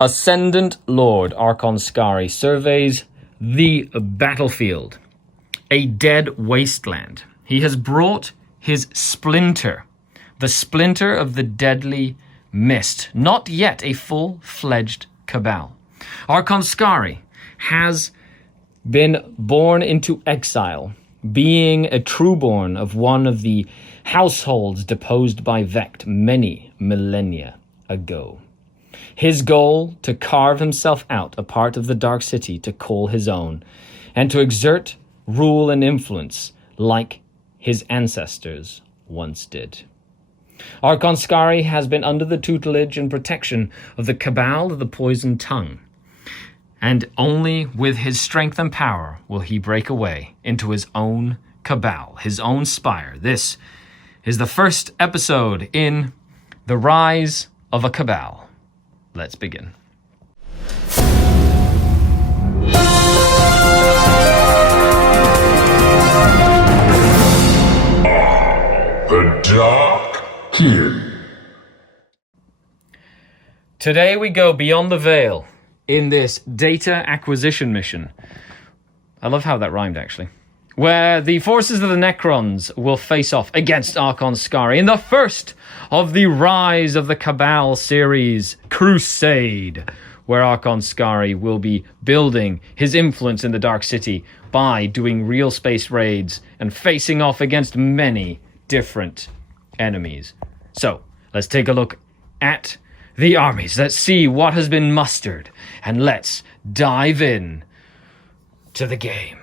Ascendant Lord Archon Skari surveys the battlefield, a dead wasteland. He has brought his splinter, the splinter of the deadly mist, not yet a full-fledged Cabal. Archon Skari has been born into exile, being a trueborn of one of the households deposed by Vect many millennia ago. His goal, to carve himself out a part of the Dark City to call his own, and to exert rule and influence like his ancestors once did. Archon Skari has been under the tutelage and protection of the Cabal of the Poisoned Tongue, and only with his strength and power will he break away into his own Cabal, his own spire. This is the first episode in The Rise of a Cabal. Let's begin. The Dark King. Today we go beyond the veil in this data acquisition mission. I love how that rhymed, actually. Where the forces of the Necrons will face off against Archon Skari in the first of the Rise of the Cabal series, Crusade, where Archon Skari will be building his influence in the Dark City by doing real space raids and facing off against many different enemies. So, let's take a look at the armies. Let's see what has been mustered, and let's dive in to the game.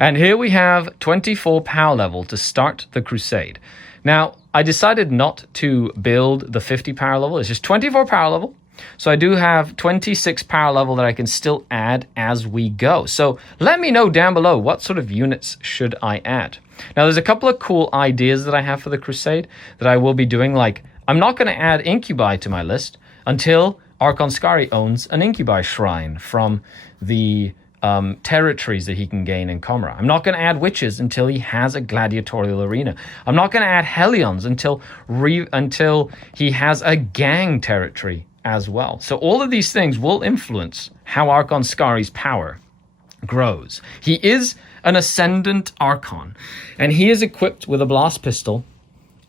And here we have 24 power level to start the Crusade. Now, I decided not to build the 50 power level. It's just 24 power level. So I do have 26 power level that I can still add as we go. So let me know down below, what sort of units should I add? Now, there's a couple of cool ideas that I have for the Crusade that I will be doing. Like, I'm not going to add Incubi to my list until Archon Skari owns an Incubi shrine from the territories that he can gain in Comra. I'm not going to add witches until he has a gladiatorial arena. I'm not going to add Hellions until he has a gang territory as well. So all of these things will influence how Archon Skari's power grows. He is an Ascendant Archon, and he is equipped with a blast pistol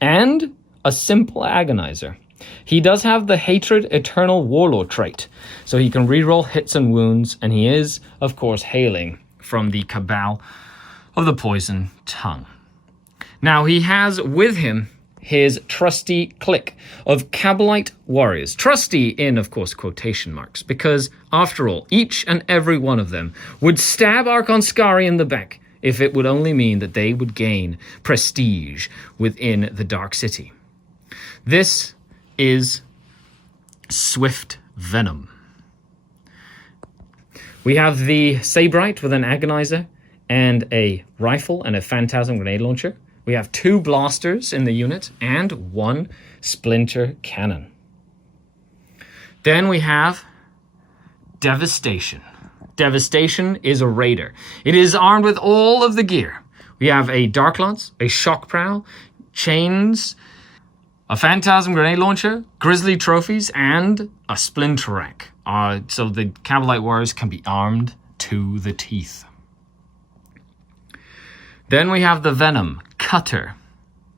and a simple agonizer. He does have the Hatred Eternal Warlord trait, so he can reroll hits and wounds, and he is, of course, hailing from the Cabal of the Poisoned Tongue. Now, he has with him his trusty clique of Kabalite warriors. Trusty in, of course, quotation marks, because, after all, each and every one of them would stab Archon Skari in the back if it would only mean that they would gain prestige within the Dark City. This is Swift Venom. We have the Sabrite with an agonizer and a rifle and a phantasm grenade launcher. We have 2 blasters in the unit and 1 splinter cannon. Then we have Devastation. Devastation is a raider. It is armed with all of the gear. We have a Dark Lance, a Shock Prow, chains, a Phantasm Grenade Launcher, Grizzly Trophies, and a Splinter Rack. So the Kabalite Warriors can be armed to the teeth. Then we have the Venom Cutter.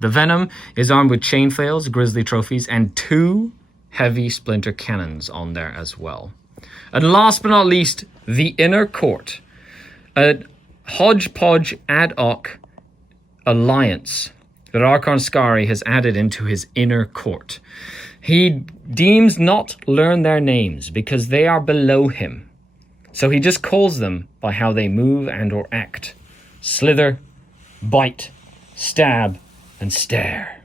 The Venom is armed with Chain Flails, Grizzly Trophies, and 2 heavy Splinter Cannons on there as well. And last but not least, the Inner Court. A hodgepodge ad hoc alliance that Archon Skari has added into his inner court. He deems not learn their names because they are below him. So he just calls them by how they move and or act. Slither, bite, stab, and stare.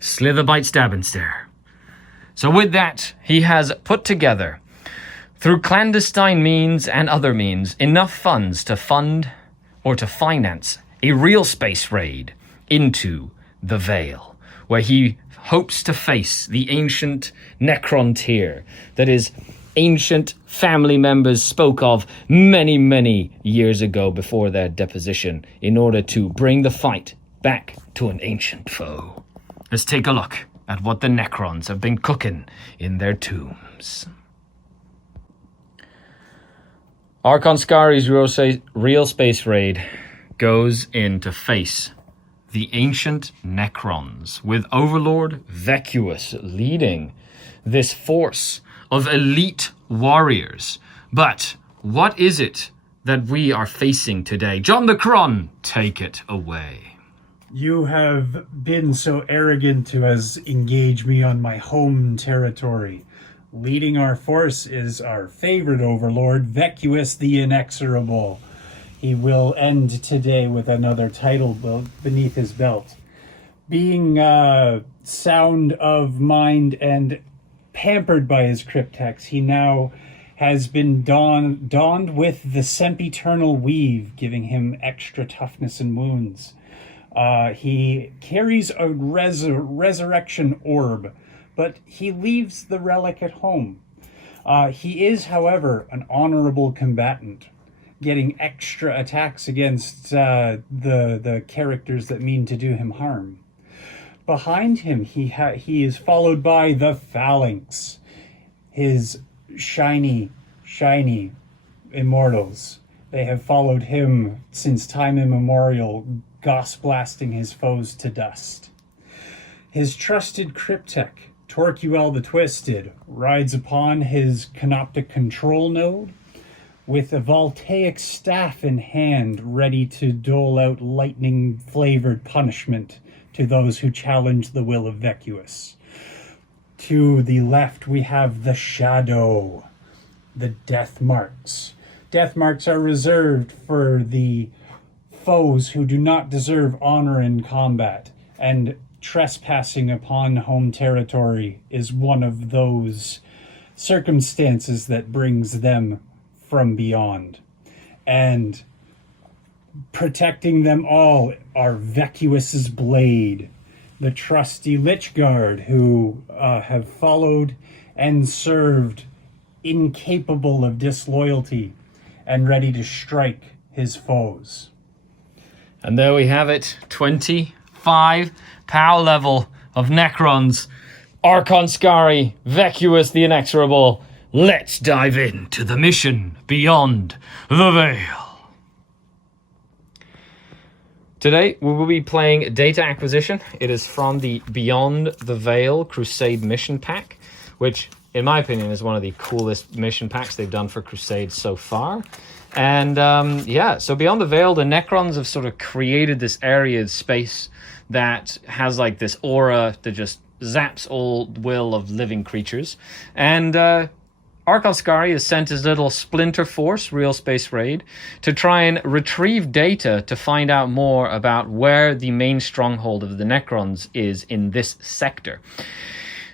Slither, bite, stab, and stare. So with that, he has put together, through clandestine means and other means, enough funds to fund or to finance a real space raid into the Veil, where he hopes to face the ancient Necron tier that his ancient family members spoke of many, many years ago before their deposition, in order to bring the fight back to an ancient foe. Let's take a look at what the Necrons have been cooking in their tombs. Archon Skari's real space raid goes in to face the ancient Necrons, with Overlord Vecuous leading this force of elite warriors. But what is it that we are facing today? John the Cron, take it away. You have been so arrogant to as engage me on my home territory. Leading our force is our favorite overlord, Vecuous the Inexorable. He will end today with another title beneath his belt. Being sound of mind and pampered by his cryptex, he now has been donned with the sempiternal weave, giving him extra toughness and wounds. He carries a resurrection orb, but he leaves the relic at home. He is, however, an honorable combatant, getting extra attacks against the characters that mean to do him harm. Behind him, he is followed by the Phalanx, his shiny immortals. They have followed him since time immemorial, goss-blasting his foes to dust. His trusted cryptech, Torquel the Twisted, rides upon his canoptic control node with a voltaic staff in hand, ready to dole out lightning-flavored punishment to those who challenge the will of Vecuous. To the left, we have the Shadow, the Death Marks. Death Marks are reserved for the foes who do not deserve honor in combat, and trespassing upon home territory is one of those circumstances that brings them from beyond. And protecting them all are Vecuous's Blade, the trusty Lich Guard who have followed and served, incapable of disloyalty and ready to strike his foes. And there we have it, 25 power level of Necrons, Archon Skari, Vecuous the Inexorable. Let's dive into the mission beyond the veil. Today we will be playing Data Acquisition. It is from the Beyond the Veil Crusade mission pack, which in my opinion is one of the coolest mission packs they've done for Crusade so far. And so Beyond the Veil, the Necrons have sort of created this area of space that has like this aura that just zaps all will of living creatures. And Archon Skari has sent his little splinter force, Real Space Raid, to try and retrieve data to find out more about where the main stronghold of the Necrons is in this sector.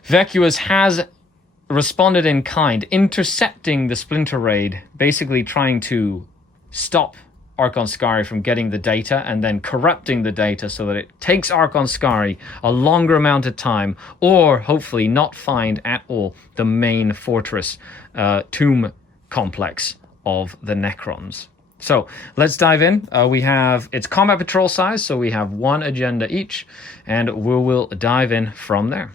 Vecuous has responded in kind, intercepting the splinter raid, basically trying to stop Archon Skari from getting the data and then corrupting the data so that it takes Archon Skari a longer amount of time, or hopefully not find at all the main fortress tomb complex of the Necrons. So let's dive in. It's combat patrol size, so we have one agenda each, and we will dive in from there.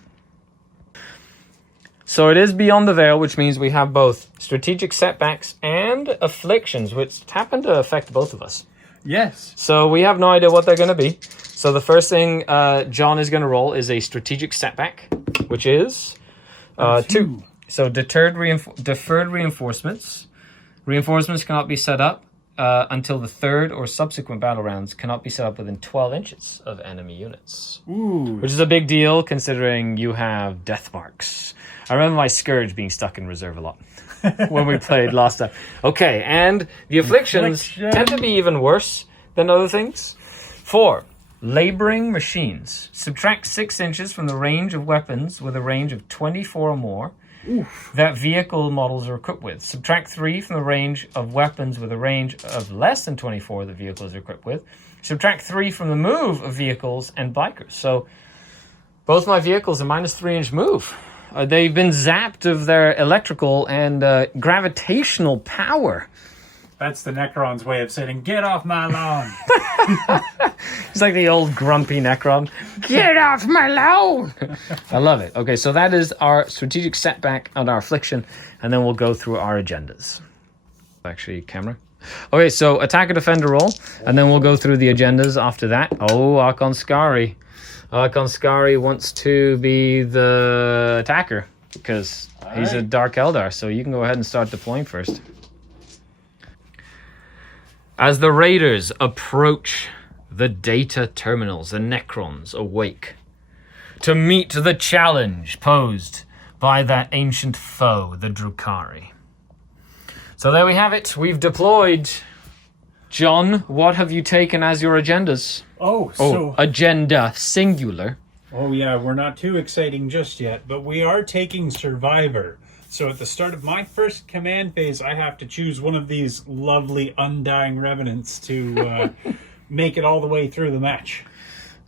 So it is Beyond the Veil, which means we have both strategic setbacks and afflictions, which happen to affect both of us. Yes. So we have no idea what they're going to be. So the first thing John is going to roll is a strategic setback, which is 2. So deferred reinforcements. Reinforcements cannot be set up until the third or subsequent battle rounds cannot be set up within 12 inches of enemy units. Ooh. Which is a big deal considering you have death marks. I remember my Scourge being stuck in reserve a lot when we played last time. Okay, and the afflictions tend to be even worse than other things. 4, laboring machines. Subtract 6 inches from the range of weapons with a range of 24 or more that vehicle models are equipped with. Subtract 3 from the range of weapons with a range of less than 24 that vehicles are equipped with. Subtract 3 from the move of vehicles and bikers. So both my vehicles are minus 3-inch move. They've been zapped of their electrical and gravitational power. That's the Necron's way of saying, get off my lawn. It's like the old grumpy Necron. Get off my lawn! I love it. Okay, so that is our strategic setback and our affliction, and then we'll go through our agendas. Actually, camera. Okay, so attack or defender roll, and then we'll go through the agendas after that. Oh, Archon Skari. Archon Skari wants to be the attacker, because he's a Dark Eldar, so you can go ahead and start deploying first. As the raiders approach the data terminals, the Necrons awake to meet the challenge posed by that ancient foe, the Drukhari. So there we have it. We've deployed. John, what have you taken as your agendas? Agenda, singular. Oh yeah, we're not too exciting just yet, but we are taking Survivor. So at the start of my first command phase, I have to choose one of these lovely undying revenants to make it all the way through the match.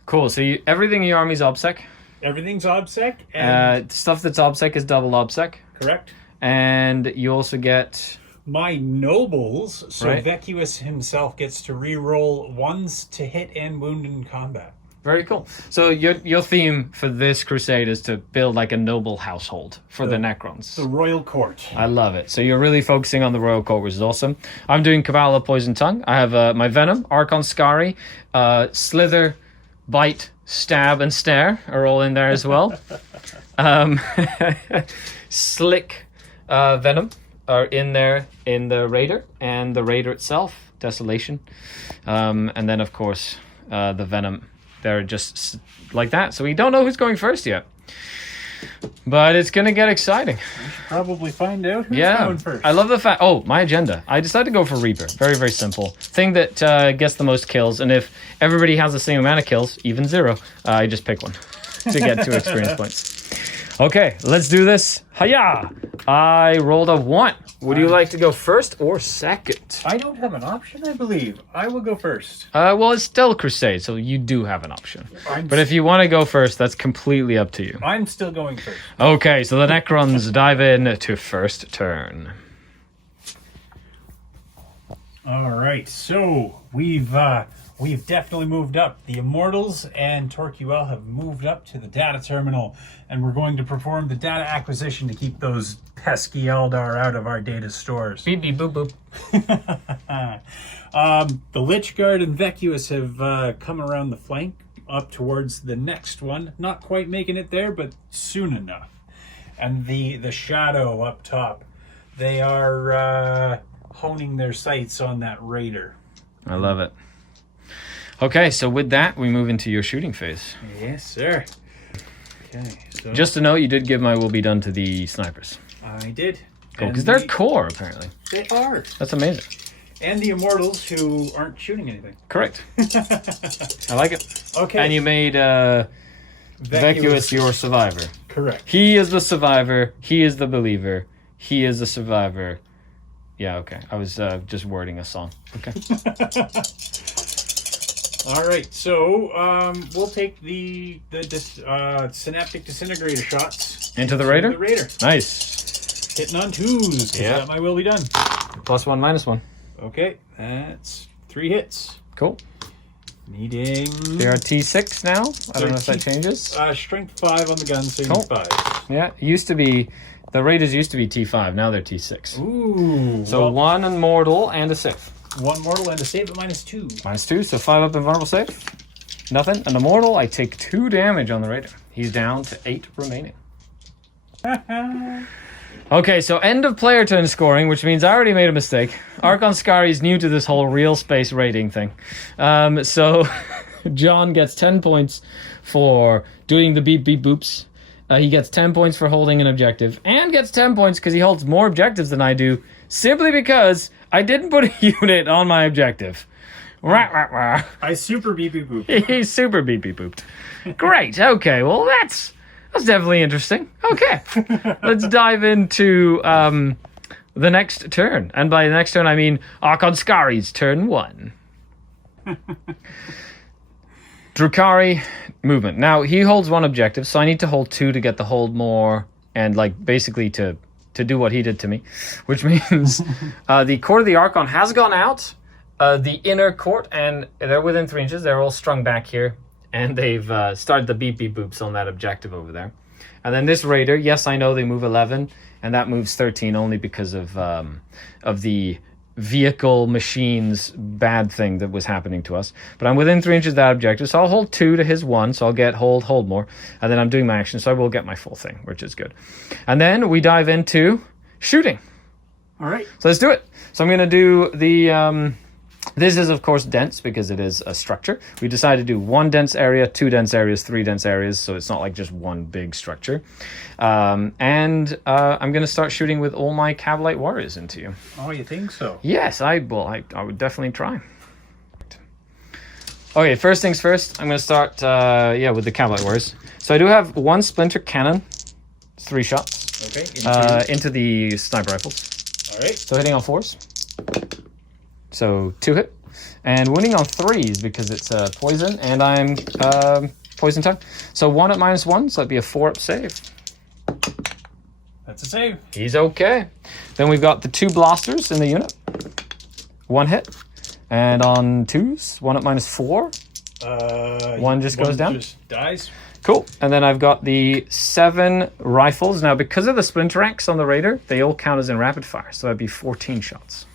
Cool. So everything in your army is OBSEC? Everything's OBSEC. And stuff that's OBSEC is double OBSEC. Correct. And you also get... my nobles, so right. Vecuous himself gets to re-roll ones to hit and wound in combat. Very cool. So your theme for this crusade is to build like a noble household for the Necrons. The royal court. I love it. So you're really focusing on the royal court, which is awesome. I'm doing Kabal Poison Tongue. I have my Venom, Archon Skari, Slither, Bite, Stab, and Stare are all in there as well. Slick Venom are in there in the Raider, and the Raider itself, Desolation. And then, of course, the Venom. They're just like that. So we don't know who's going first yet. But it's going to get exciting. We should probably find out who's going first. I love the fact... Oh, my agenda. I decided to go for Reaper. Very, very simple. Thing that gets the most kills. And if everybody has the same amount of kills, even 0, I just pick one to get 2 experience points. Okay, let's do this. Hiya! I rolled a 1. Would you like to go first or second? I don't have an option, I believe. I will go first. Well, it's still Crusade, so you do have an option. But if you want to go first, that's completely up to you. I'm still going first. Okay, so the Necrons dive in to first turn. All right, so we've definitely moved up. The Immortals and Torquil have moved up to the data terminal, and we're going to perform the data acquisition to keep those pesky Eldar out of our data stores. Beep, beep, boop, boop. The Lich Guard and Vecuous have come around the flank up towards the next one. Not quite making it there, but soon enough. And the Shadow up top, they are honing their sights on that Raider. I love it. Okay, so with that, we move into your shooting phase. Yes, sir. Okay, so... Just to know, you did give my will be done to the snipers. I did. Cool, because they're core, apparently. They are. That's amazing. And the Immortals, who aren't shooting anything. Correct. I like it. Okay. And you made Vecuous your survivor. Correct. He is the survivor. He is the believer. He is the survivor. Yeah, okay. I was just wording a song. Okay. All right, so we'll take the synaptic disintegrator shots into the Raider. The Raider. Nice. Hitting on 2s. Yeah. That might will be done. +1, -1. Okay, that's 3 hits. Cool. Needing. They are T6 now. I don't know if that changes. Strength 5 on the gun, so you need 5. Yeah, it used to be. The Raiders used to be T5. Now they're T6. Ooh. So well, 1 Immortal and a save. 1 mortal and a save at -2. -2, so 5 up invulnerable save. Nothing. An Immortal, I take 2 damage on the Raider. He's down to 8 remaining. Okay, so end of player turn scoring, which means I already made a mistake. Archon Skari is new to this whole real space rating thing. So John gets 10 points for doing the beep beep boops. He gets 10 points for holding an objective, and gets 10 points because he holds more objectives than I do, simply because I didn't put a unit on my objective. Rah, rah, rah. I super beep beep booped. He super beep beep booped. Great. Okay. Well, that's definitely interesting. Okay. Let's dive into the next turn, and by the next turn I mean Archon Skari's turn 1. Drukhari movement. Now he holds 1 objective, so I need to hold 2 to get the hold more, and like basically to to do what he did to me, which means the court of the Archon has gone out, the inner court, and they're within 3 inches. They're all strung back here, and they've started the beep beep boops on that objective over there. And then this raider, yes, I know they move 11, and that moves 13 only because of the vehicle machines bad thing that was happening to us. But I'm within 3 inches of that objective, so I'll hold 2 to his 1, so I'll get hold more, and then I'm doing my action, so I will get my full thing, which is good. And then we dive into shooting. All right. So let's do it. So I'm going to do the... this is, of course, dense because it is a structure. We decided to do 1 dense area, 2 dense areas, 3 dense areas, so it's not like just one big structure. I'm going to start shooting with all my Kabalite warriors into you. Oh, you think so? Yes, I would definitely try. Okay, first things first, I'm going to start with the Kabalite warriors. So I do have 1 splinter cannon, 3 shots. Okay. Into the sniper rifles. All right. So hitting on 4s. So 2 hit. And wounding on 3s because it's poison, and I'm poison tongue. So 1 at -1, so that'd be a 4-up save. That's a save. He's okay. Then we've got the 2 blasters in the unit. 1 hit. And on 2s, 1 at -4. 1 just goes down. Just dies. Cool. And then I've got the 7 rifles. Now, because of the splinter axe on the raider, they all count as in rapid fire. So that'd be 14 shots.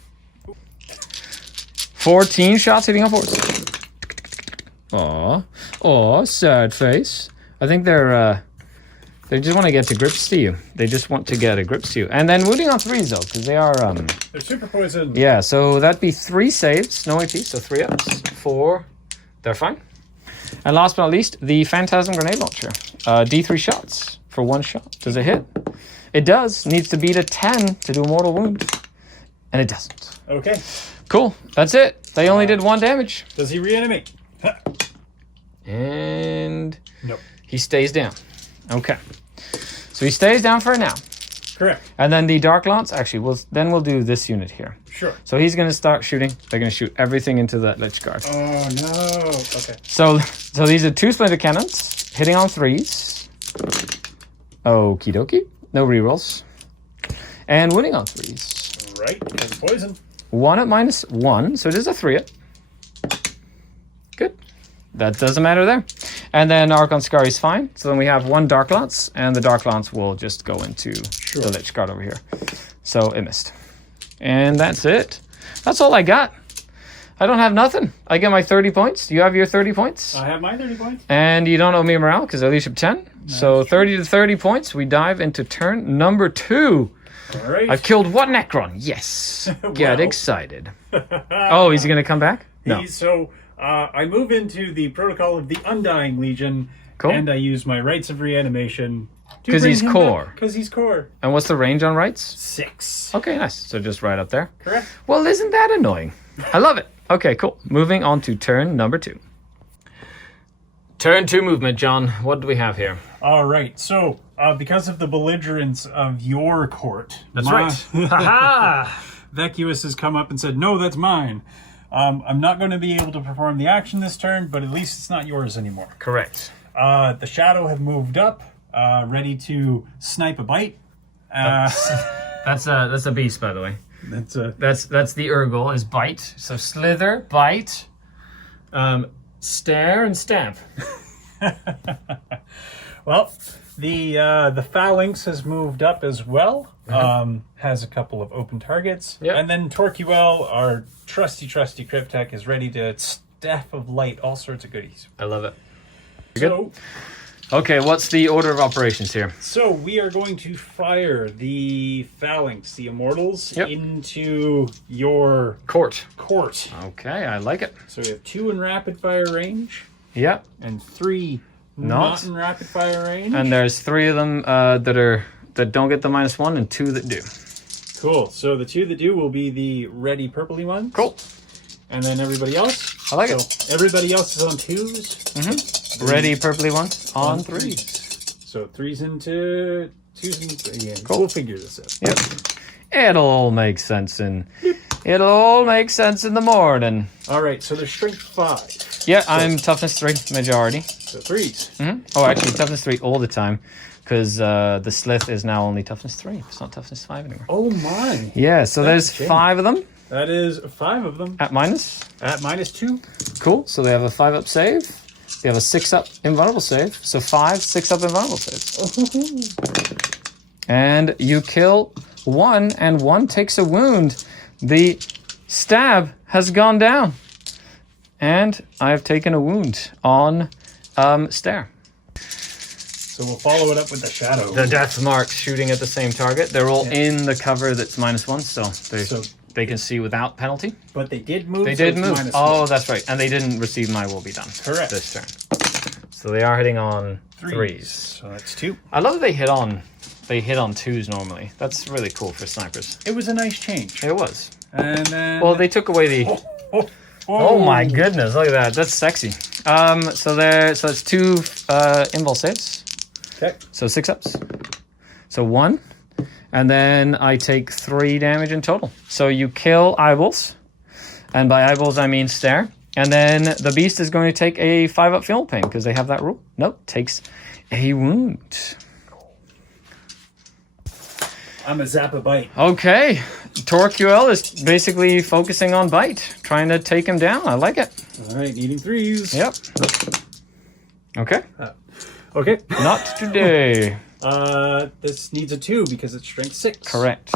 14 shots hitting on 4s. Aw, sad face. I think they just want to get to grips to you. They just want to get a grips to you. And then wounding on 3s though, because they are They're super poison. yeah, so that'd be 3 saves, no AP, so 3 ups. 4, they're fine. And last but not least, the Phantasm Grenade Launcher. D3 shots for 1 shot. Does it hit? It does. Needs to beat a 10 to do a mortal wound. And it doesn't. Okay. Cool. That's it. They only did 1 damage. Does he reanimate? And Nope. he stays down. Okay. So he stays down for now. Correct. And then the Dark Lance, actually, we'll do this unit here. Sure. So he's going to start shooting. They're going to shoot everything into that Lich Guard. Oh, no. Okay. So these are 2 splinter cannons, hitting on 3s. Okie dokie. No rerolls. And winning on 3s. Right. That's poison. 1 at -1, so it is a 3-hit. Good. That doesn't matter there. And then Archon Skari is fine. So then we have 1 Dark Lance, and the Dark Lance will just go into the Lich Guard over here. So it missed. And that's it. That's all I got. I don't have nothing. I get my 30 points. Do you have your 30 points? I have my 30 points. And you don't owe me morale because I leash up 10. So 30 to 30 points. We dive into turn number 2. All right. I've killed 1 Necron. Yes. Get excited. Oh, he's going to come back? No. I move into the protocol of the Undying Legion. Cool. And I use my rites of reanimation. Because he's core. Because he's core. And what's the range on rights? 6. Okay, nice. So just right up there. Correct. Well, isn't that annoying? I love it. Okay, cool. Moving on to turn number 2. Turn 2 movement, John. What do we have here? All right. So, because of the belligerence of your court, That's right. Ha! Vacuous has come up and said, "No, that's mine." I'm not going to be able to perform the action this turn, but at least it's not yours anymore. Correct. The Shadow have moved up, ready to snipe a bite. That's a beast, by the way. That's That's the Urgle is bite. So slither, bite, stare, and stamp. Well, the Phalanx has moved up as well. Has a couple of open targets. Yep. And then Torquil, our trusty Cryptek, is ready to Staff of Light, all sorts of goodies. I love it. So, Okay, what's the order of operations here? so we are going to fire the Phalanx, the Immortals, Yep. into your Court. court. Okay, I like it. So we have 2 in rapid fire range Yep. and 3 Not. not in rapid fire range. And there's 3 of them that don't get the -1 and 2 that do. Cool. So the 2 that do will be the ready purpley ones. Cool. And then everybody else. I like so it. everybody else is on 2s. Ready purpley one on 3s. So 3s into 2s and 3s. Yeah, Cool. we'll figure this out. Yep. It'll all make sense in It'll all make sense in the morning. All right, so there's strength 5. Yeah, I'm toughness 3, majority. So 3s. Oh, actually, toughness 3 all the time. Because the Slith is now only toughness 3. It's not toughness 5 anymore. Oh my. Yeah, so there's 5 of them. That is 5 of them. At minus. At -2. Cool. So they have a 5-up save. They have a 6-up invulnerable save. So 5 6-up invulnerable saves. And you kill 1, and 1 takes a wound. The stab has gone down. And I've taken a wound on Stare. So we'll follow it up with the shadow. The death marks shooting at the same target. They're all in the cover that's -1, so they can see without penalty. But they did move. They did move. -1. Oh, that's right. And they didn't receive my will be done. Correct. This turn. So they are hitting on 3s. So that's 2. I love that they hit on 2s normally. That's really cool for snipers. It was a nice change. It was. And then... Well, they took away the... Oh my goodness, look at that. That's sexy. So it's 2 invul saves. Okay. So 6-ups. So 1. And then I take 3 damage in total. So you kill eyeballs. And by eyeballs, I mean Stare. And then the beast is going to take a 5-up fuel pain because they have that rule. Nope, takes a wound. I'm a zap a bite. Okay. Torquil is basically focusing on bite, trying to take him down. I like it. All right, needing 3s. Yep. Okay. Okay. Not today. This needs a 2 because it's strength 6. Correct.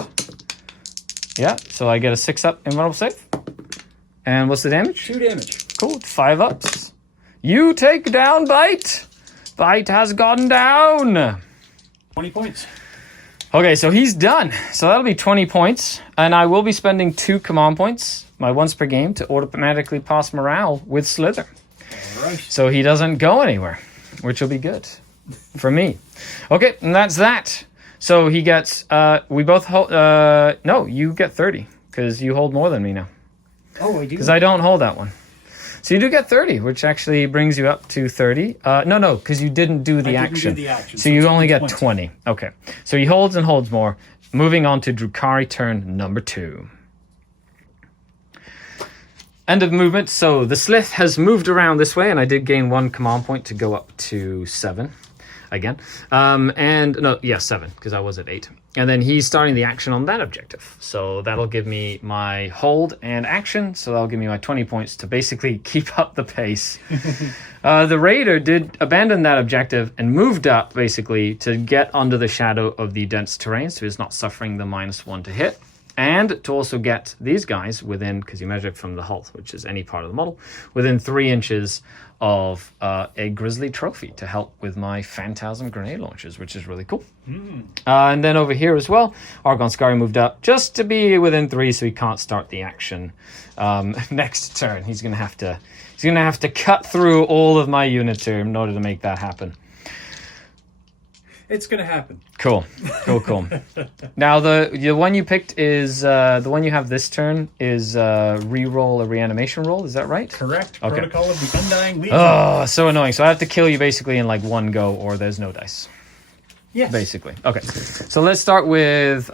Yeah, so I get a 6-up invulnerable save. And what's the damage? 2 damage. Cool, 5-ups. You take down Bite. Bite has gone down. 20 points. Okay, so he's done. So that'll be 20 points. And I will be spending 2 command points, my once per game, to automatically pass morale with Slither. All right. So he doesn't go anywhere, which will be good for me. Okay, and that's that. So he gets, we both hold, no, you get 30, because you hold more than me now. Oh, I do? Because I don't hold that one. So you do get 30, which actually brings you up to 30. No, because you didn't do the action. Do the action. So you only get 20. 20. Okay. So he holds and holds more. Moving on to Drukhari turn number 2. End of movement. So the Slith has moved around this way, and I did gain 1 command point to go up to 7 again. 7, because I was at 8. And then he's starting the action on that objective. So that'll give me my hold and action. So that'll give me my 20 points to basically keep up the pace. The Raider did abandon that objective and moved up basically to get under the shadow of the dense terrain. So he's not suffering the -1 to hit. And to also get these guys within, because you measure it from the hull, which is any part of the model, within 3 inches of a Grizzly trophy to help with my Phantasm grenade launchers, which is really cool. And then over here as well, Archon Skari moved up just to be within 3, so he can't start the action next turn. He's gonna have to cut through all of my units here in order to make that happen. It's going to happen. Cool. Now, the one you picked is, the one you have this turn is re-roll a reanimation roll. Is that right? Correct. Okay. Protocol of the Undying Legion. Oh, so annoying. So I have to kill you basically in like 1 go or there's no dice. Yes. Basically. Okay. So I'll start with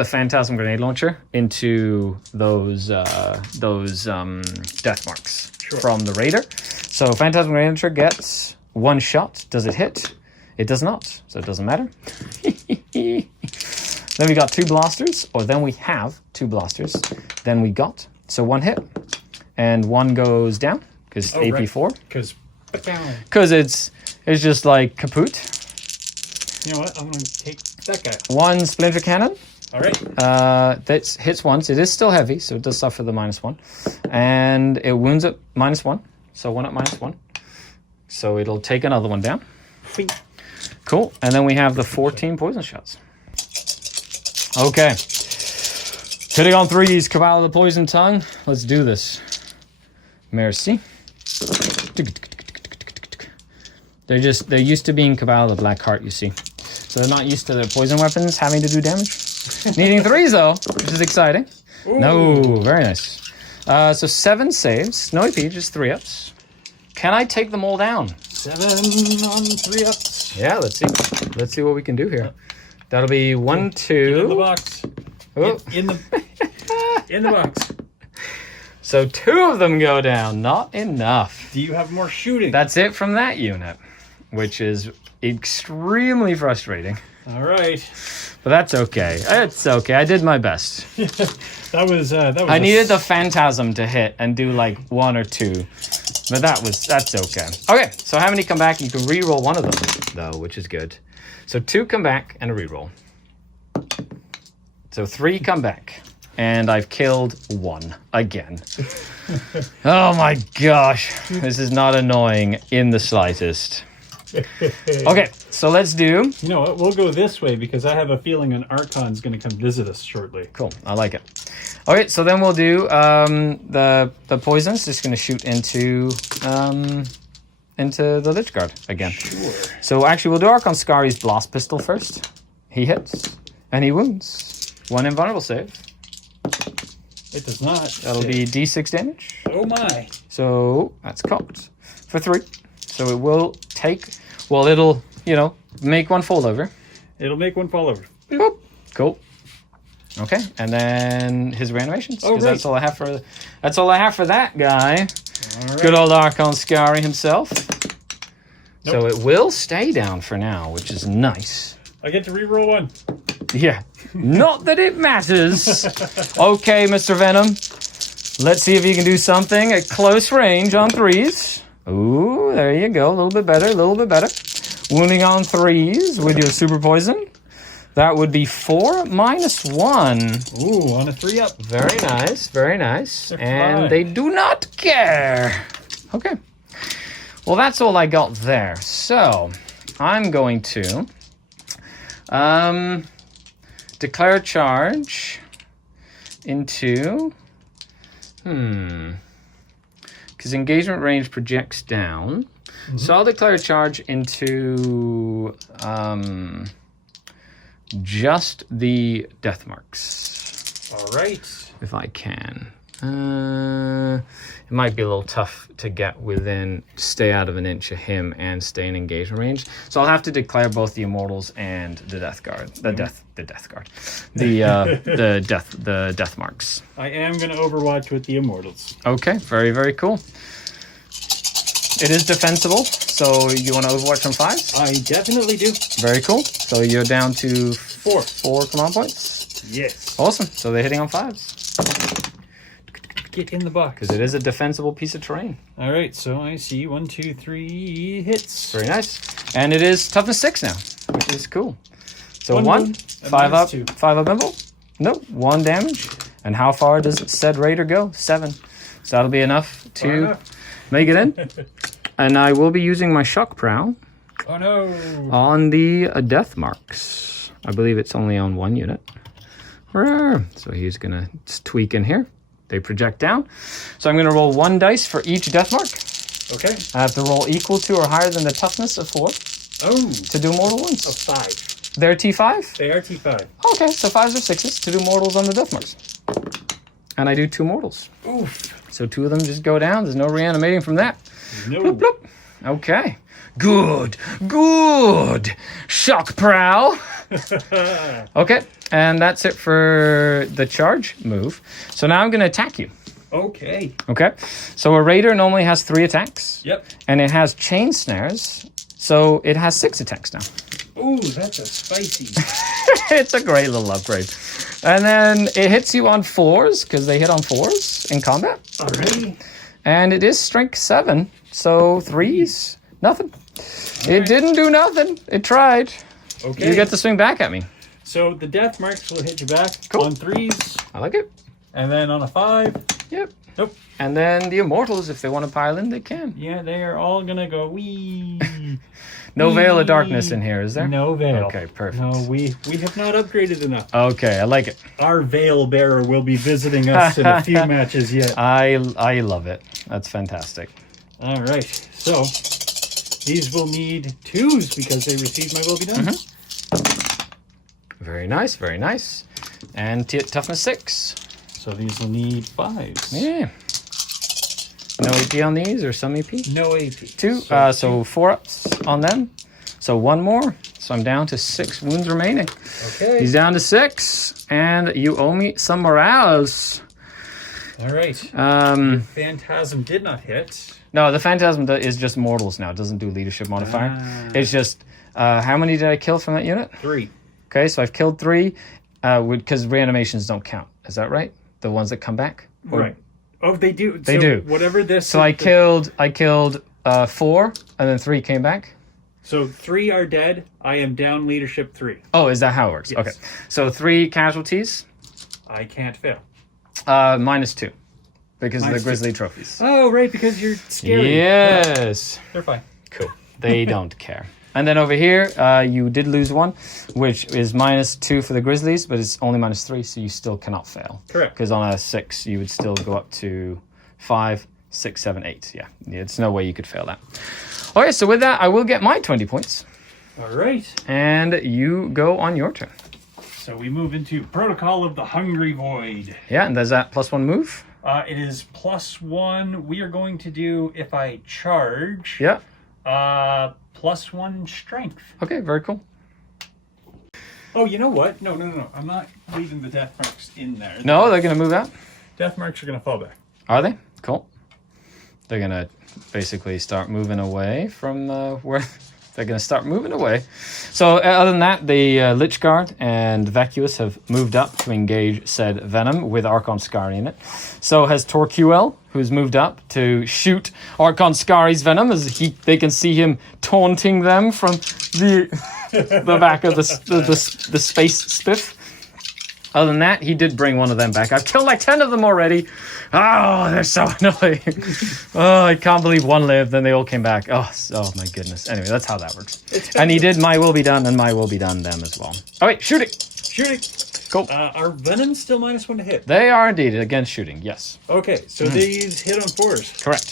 a Phantasm grenade launcher into those death marks from the Raider. So Phantasm grenade launcher gets 1 shot. Does it hit? It does not, so it doesn't matter. Then we got 2 blasters, or then we have 2 blasters. Then we got, so 1 hit, and 1 goes down, because AP4. Because it's just like kaput. You know what, I'm going to take that guy. 1 splinter cannon. All right. That hits once. It is still heavy, so it does suffer the -1. And it wounds at -1, so 1 at -1. So it'll take another one down. Bing. Cool. And then we have the 14 poison shots. Okay. Hitting on 3s, Kabal the Poison Tongue. Let's do this. Merci. They're used to being Kabal the Black Heart, you see. So they're not used to their poison weapons having to do damage. Needing 3s though, which is exciting. Ooh. No, very nice. So 7 saves. No AP, just 3-ups. Can I take them all down? 7 on 3-ups. Yeah, let's see. Let's see what we can do here. That'll be 1, 2. In the box. Oh. In the box. So 2 of them go down. Not enough. Do you have more shooting? That's it from that unit, which is extremely frustrating. All right. But that's okay. It's okay. I did my best. That was. I needed the phantasm to hit and do like 1 or 2. But that's okay. Okay, so how many come back? You can re-roll 1 of them, though, which is good. So 2 come back and a re-roll. So 3 come back. And I've killed 1 again. Oh my gosh. This is not annoying in the slightest. Okay, so let's do... You know what? We'll go this way because I have a feeling an Archon's going to come visit us shortly. Cool, I like it. Okay, so then we'll do the poison's just going to shoot into the Lich Guard again. Sure. So actually, we'll do Archon Skari's Blast Pistol first. He hits, and he wounds. 1 invulnerable save. It does not. That'll be D6 damage. Oh my. So that's cocked for 3. So it will take... Well, it'll, make 1 fall over. It'll make 1 fall over. Boop. Cool. Okay, and then his reanimations. Because that's all I have for... That's all I have for that guy. All right. Good old Archon Skari himself. Nope. So it will stay down for now, which is nice. I get to re-roll 1. Yeah. Not that it matters. Okay, Mr. Venom. Let's see if you can do something at close range on 3s. Ooh, there you go. A little bit better, a little bit better. Wounding on 3s with your super poison. That would be 4 minus 1. Ooh, on a 3-up. Very nice, very nice. They're And fine. they do not care. Okay. Well, that's all I got there. So, I'm going to declare a charge into... Because engagement range projects down. So I'll declare a charge into just the death marks. All right. If I can. It might be a little tough to get within, stay out of an inch of him and stay in engagement range. So I'll have to declare both the immortals and the death guard. The death guard. The death marks. I am going to overwatch with the immortals. Okay, very, very cool. It is defensible, so you want to overwatch on 5s? I definitely do. Very cool. So you're down to 4 command points. Yes. Awesome. So they're hitting on 5s. Get in the box. Because it is a defensible piece of terrain. All right, so I see 1, 2, 3 hits. Very nice. And it is toughness 6 now, which is cool. So 1, wound, 5 up, 2. 5 up invul. Nope, 1 damage. And how far does said raider go? 7. So that'll be enough to make it in. And I will be using my shock prowl Oh no. on the death marks. I believe it's only on 1 unit. So he's going to tweak in here. They project down. So I'm going to roll 1 dice for each death mark. Okay. I have to roll equal to or higher than the toughness of 4 Oh. to do mortal wounds. A 5. They're T5? They are T5. Okay, so 5s or 6s to do mortals on the death marks. And I do 2 mortals. Oof. So 2 of them just go down. There's no reanimating from that. No. Bloop, bloop. Okay. Good. Shock prowl. Okay, and that's it for the charge move. So now I'm going to attack you. Okay. Okay, so a raider normally has 3 attacks. Yep. And it has chain snares, so it has 6 attacks now. Ooh, that's a spicy. It's a great little upgrade. And then it hits you on 4s, because they hit on 4s in combat. Alrighty. And it is strength 7, so 3s, nothing. It didn't do nothing. It tried. Okay. You get to swing back at me. So the death marks will hit you back Cool. on 3s, I like it. and then on a 5. Yep. Nope. And then the immortals, if they want to pile in, they can. Yeah, they are all gonna go wee. No veil of darkness in here, is there? No veil. Okay, perfect. No, we have not upgraded enough. Okay, I like it. Our veil bearer will be visiting us in a few matches yet. I love it. That's fantastic. All right. So these will need 2s because they received my will be done. Very nice, very nice. And toughness 6. So these will need 5s. Yeah. No AP on these, or some AP? No AP. 2. So 4 ups on them. So 1 more. So I'm down to 6 wounds remaining. Okay. He's down to 6, and you owe me some morals. All right. Phantasm did not hit. No, the Phantasm is just mortals now. It doesn't do leadership modifier. It's just, how many did I kill from that unit? 3. Okay, so I've killed 3, because reanimations don't count. Is that right? The ones that come back? Right. Oh, they do. They do. Whatever this. So I killed 4, and then 3 came back. So 3 are dead. I am down leadership 3. Oh, is that how it works? Yes. Okay. So 3 casualties. I can't fail. -2. Because of the -2. Grizzly trophies. Oh, right, because you're scary. Yes. They're fine. Cool. They don't care. And then over here, you did lose 1, which is -2 for the Grizzlies, but it's only -3, so you still cannot fail. Correct. Because on a 6, you would still go up to 5, 6, 7, 8. Yeah, it's no way you could fail that. Okay, so with that, I will get my 20 points. All right. And you go on your turn. So we move into Protocol of the Hungry Void. Yeah, and there's that +1 move. It is +1. We are going to do, if I charge, Yeah. +1 strength. Okay, very cool. Oh, you know what? No. I'm not leaving the death marks in there. No, they're going to move out. Death marks are going to fall back. Are they? Cool. They're going to basically start moving away from where... They're going to start moving away. So other than that, the Lich Guard and Vacuous have moved up to engage said Venom with Archon Skari in it. So has Torquel, who's moved up to shoot Archon Skari's Venom as they can see him taunting them from the back of the space spiff. Other than that, he did bring one of them back. I've killed like 10 of them already. Oh, they're so annoying. Oh, I can't believe 1 lived, then they all came back. Oh my goodness. Anyway, that's how that works. And he did My Will Be Done and My Will Be Done them as well. Oh wait, shooting. Shooting. Cool. Are Venoms still -1 to hit? They are indeed against shooting, yes. Okay, so these hit on 4s. Correct.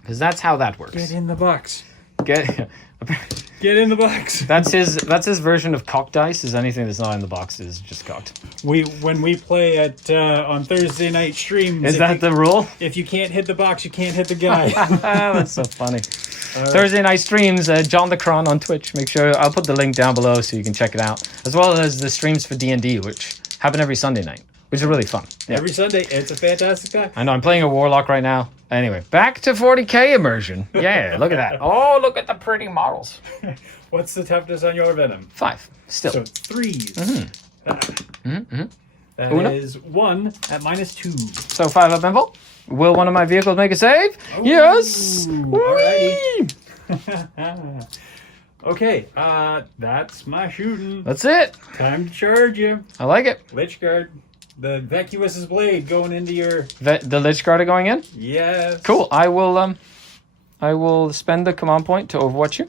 Because that's how that works. Get in the box. Get in the box. That's his version of cocked dice. Is anything that's not in the box is just cocked. When we play at on Thursday night streams. Is that the rule? If you can't hit the box, you can't hit the guy. That's so funny. Thursday night streams, John the Cron on Twitch. Make sure I'll put the link down below so you can check it out, as well as the streams for D&D, which happen every Sunday night, which is really fun. Yeah. Every Sunday, it's a fantastic time. I know I'm playing a Warlock right now. Anyway, back to 40k immersion. Yeah, look at that. Oh, look at the pretty models. What's the toughness on your Venom? 5. Still. So 3s. That Una? is 1 at -2. So 5 up and full. Will one of my vehicles make a save? Oh, Yes. alrighty. Okay, that's my shooting. That's it. Time to charge you. I like it. Lich Guard. The Vacuous's blade going into your... The Lich Guard are going in? Yes. Cool. I will spend the command point to overwatch you.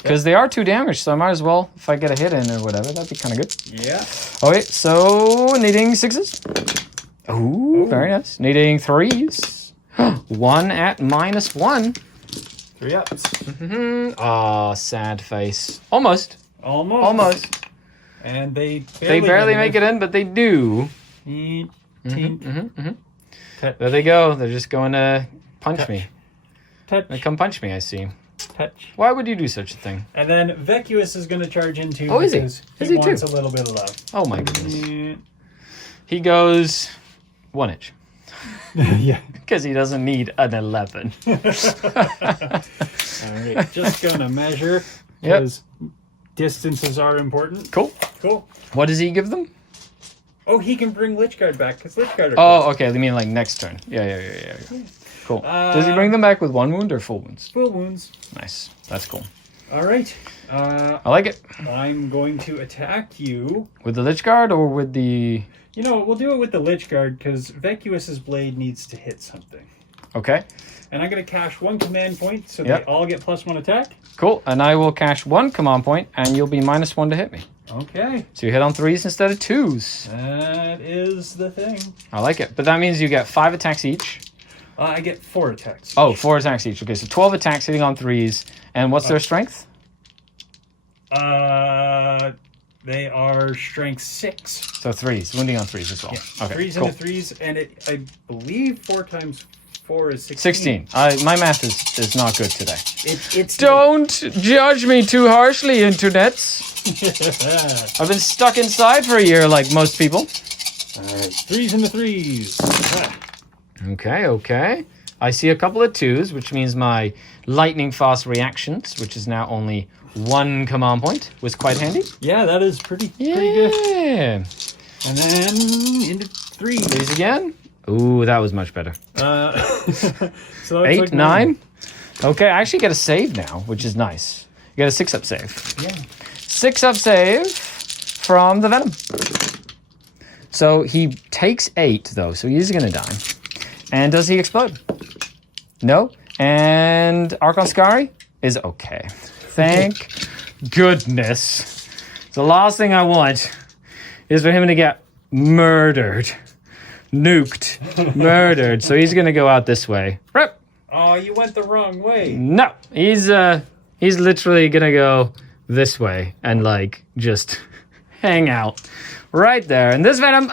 Because they are 2 damage, so I might as well, if I get a hit in or whatever, that'd be kind of good. Yeah. Okay, so needing 6s. Ooh, very nice. Needing 3s. 1 at -1. 3 ups. Ah, sad face. Almost. Almost. And they barely make it in, but they do. There they go. They're just going to punch me. Touch. They come punch me, I see. Touch. Why would you do such a thing? And then Vacuous is going to charge into. Oh, is he? Is he wants too? a little bit of love. Oh my goodness. He goes 1 inch. Yeah. Because he doesn't need an 11. All right. Just going to measure. Yep. Because distances are important. Cool. Cool. What does he give them? Oh, he can bring Lich Guard back because Lich Guard are Oh, okay. You mean like next turn? Yeah. Cool. Does he bring them back with 1 wound or full wounds? full wounds. Nice. That's cool. All right. I like it. I'm going to attack you. With the Lich Guard or with the... You know, we'll do it with the Lich Guard because Vacuous's blade needs to hit something. Okay. And I'm going to cash 1 command point so Yep. they all get +1 attack. Cool. And I will cash 1 command point and you'll be -1 to hit me. Okay. So you hit on 3s instead of 2s. That is the thing. I like it. But that means you get 5 attacks each. I get 4 attacks. Oh, 4 attacks each. Okay, so 12 attacks hitting on 3s. And what's their strength? They are strength 6. So 3s. Wounding on 3s as well. Yeah. Okay, 3s cool. into 3s, and I believe 4 times 4 is 16. 16. My math is not good today. It's Don't judge me too harshly, internets. I've been stuck inside for a year like most people. All right, 3s into 3s. Ah. Okay. I see a couple of 2s, which means my lightning fast reactions, which is now only 1 command point, was quite handy. Yeah, that is pretty good. Yeah. And then into 3. 3s again. Ooh, that was much better. So 8, like 9. Okay, I actually get a save now, which is nice. You get a 6-up save. Yeah. 6-up save from the Venom. So he takes 8, though, so he is going to die. And does he explode? No. And Archon Skari is okay. Thank goodness. The last thing I want is for him to get murdered. Nuked. Murdered. So he's going to go out this way. Rip. Oh, you went the wrong way. No. He's literally going to go this way and, like, just hang out right there. And this Venom,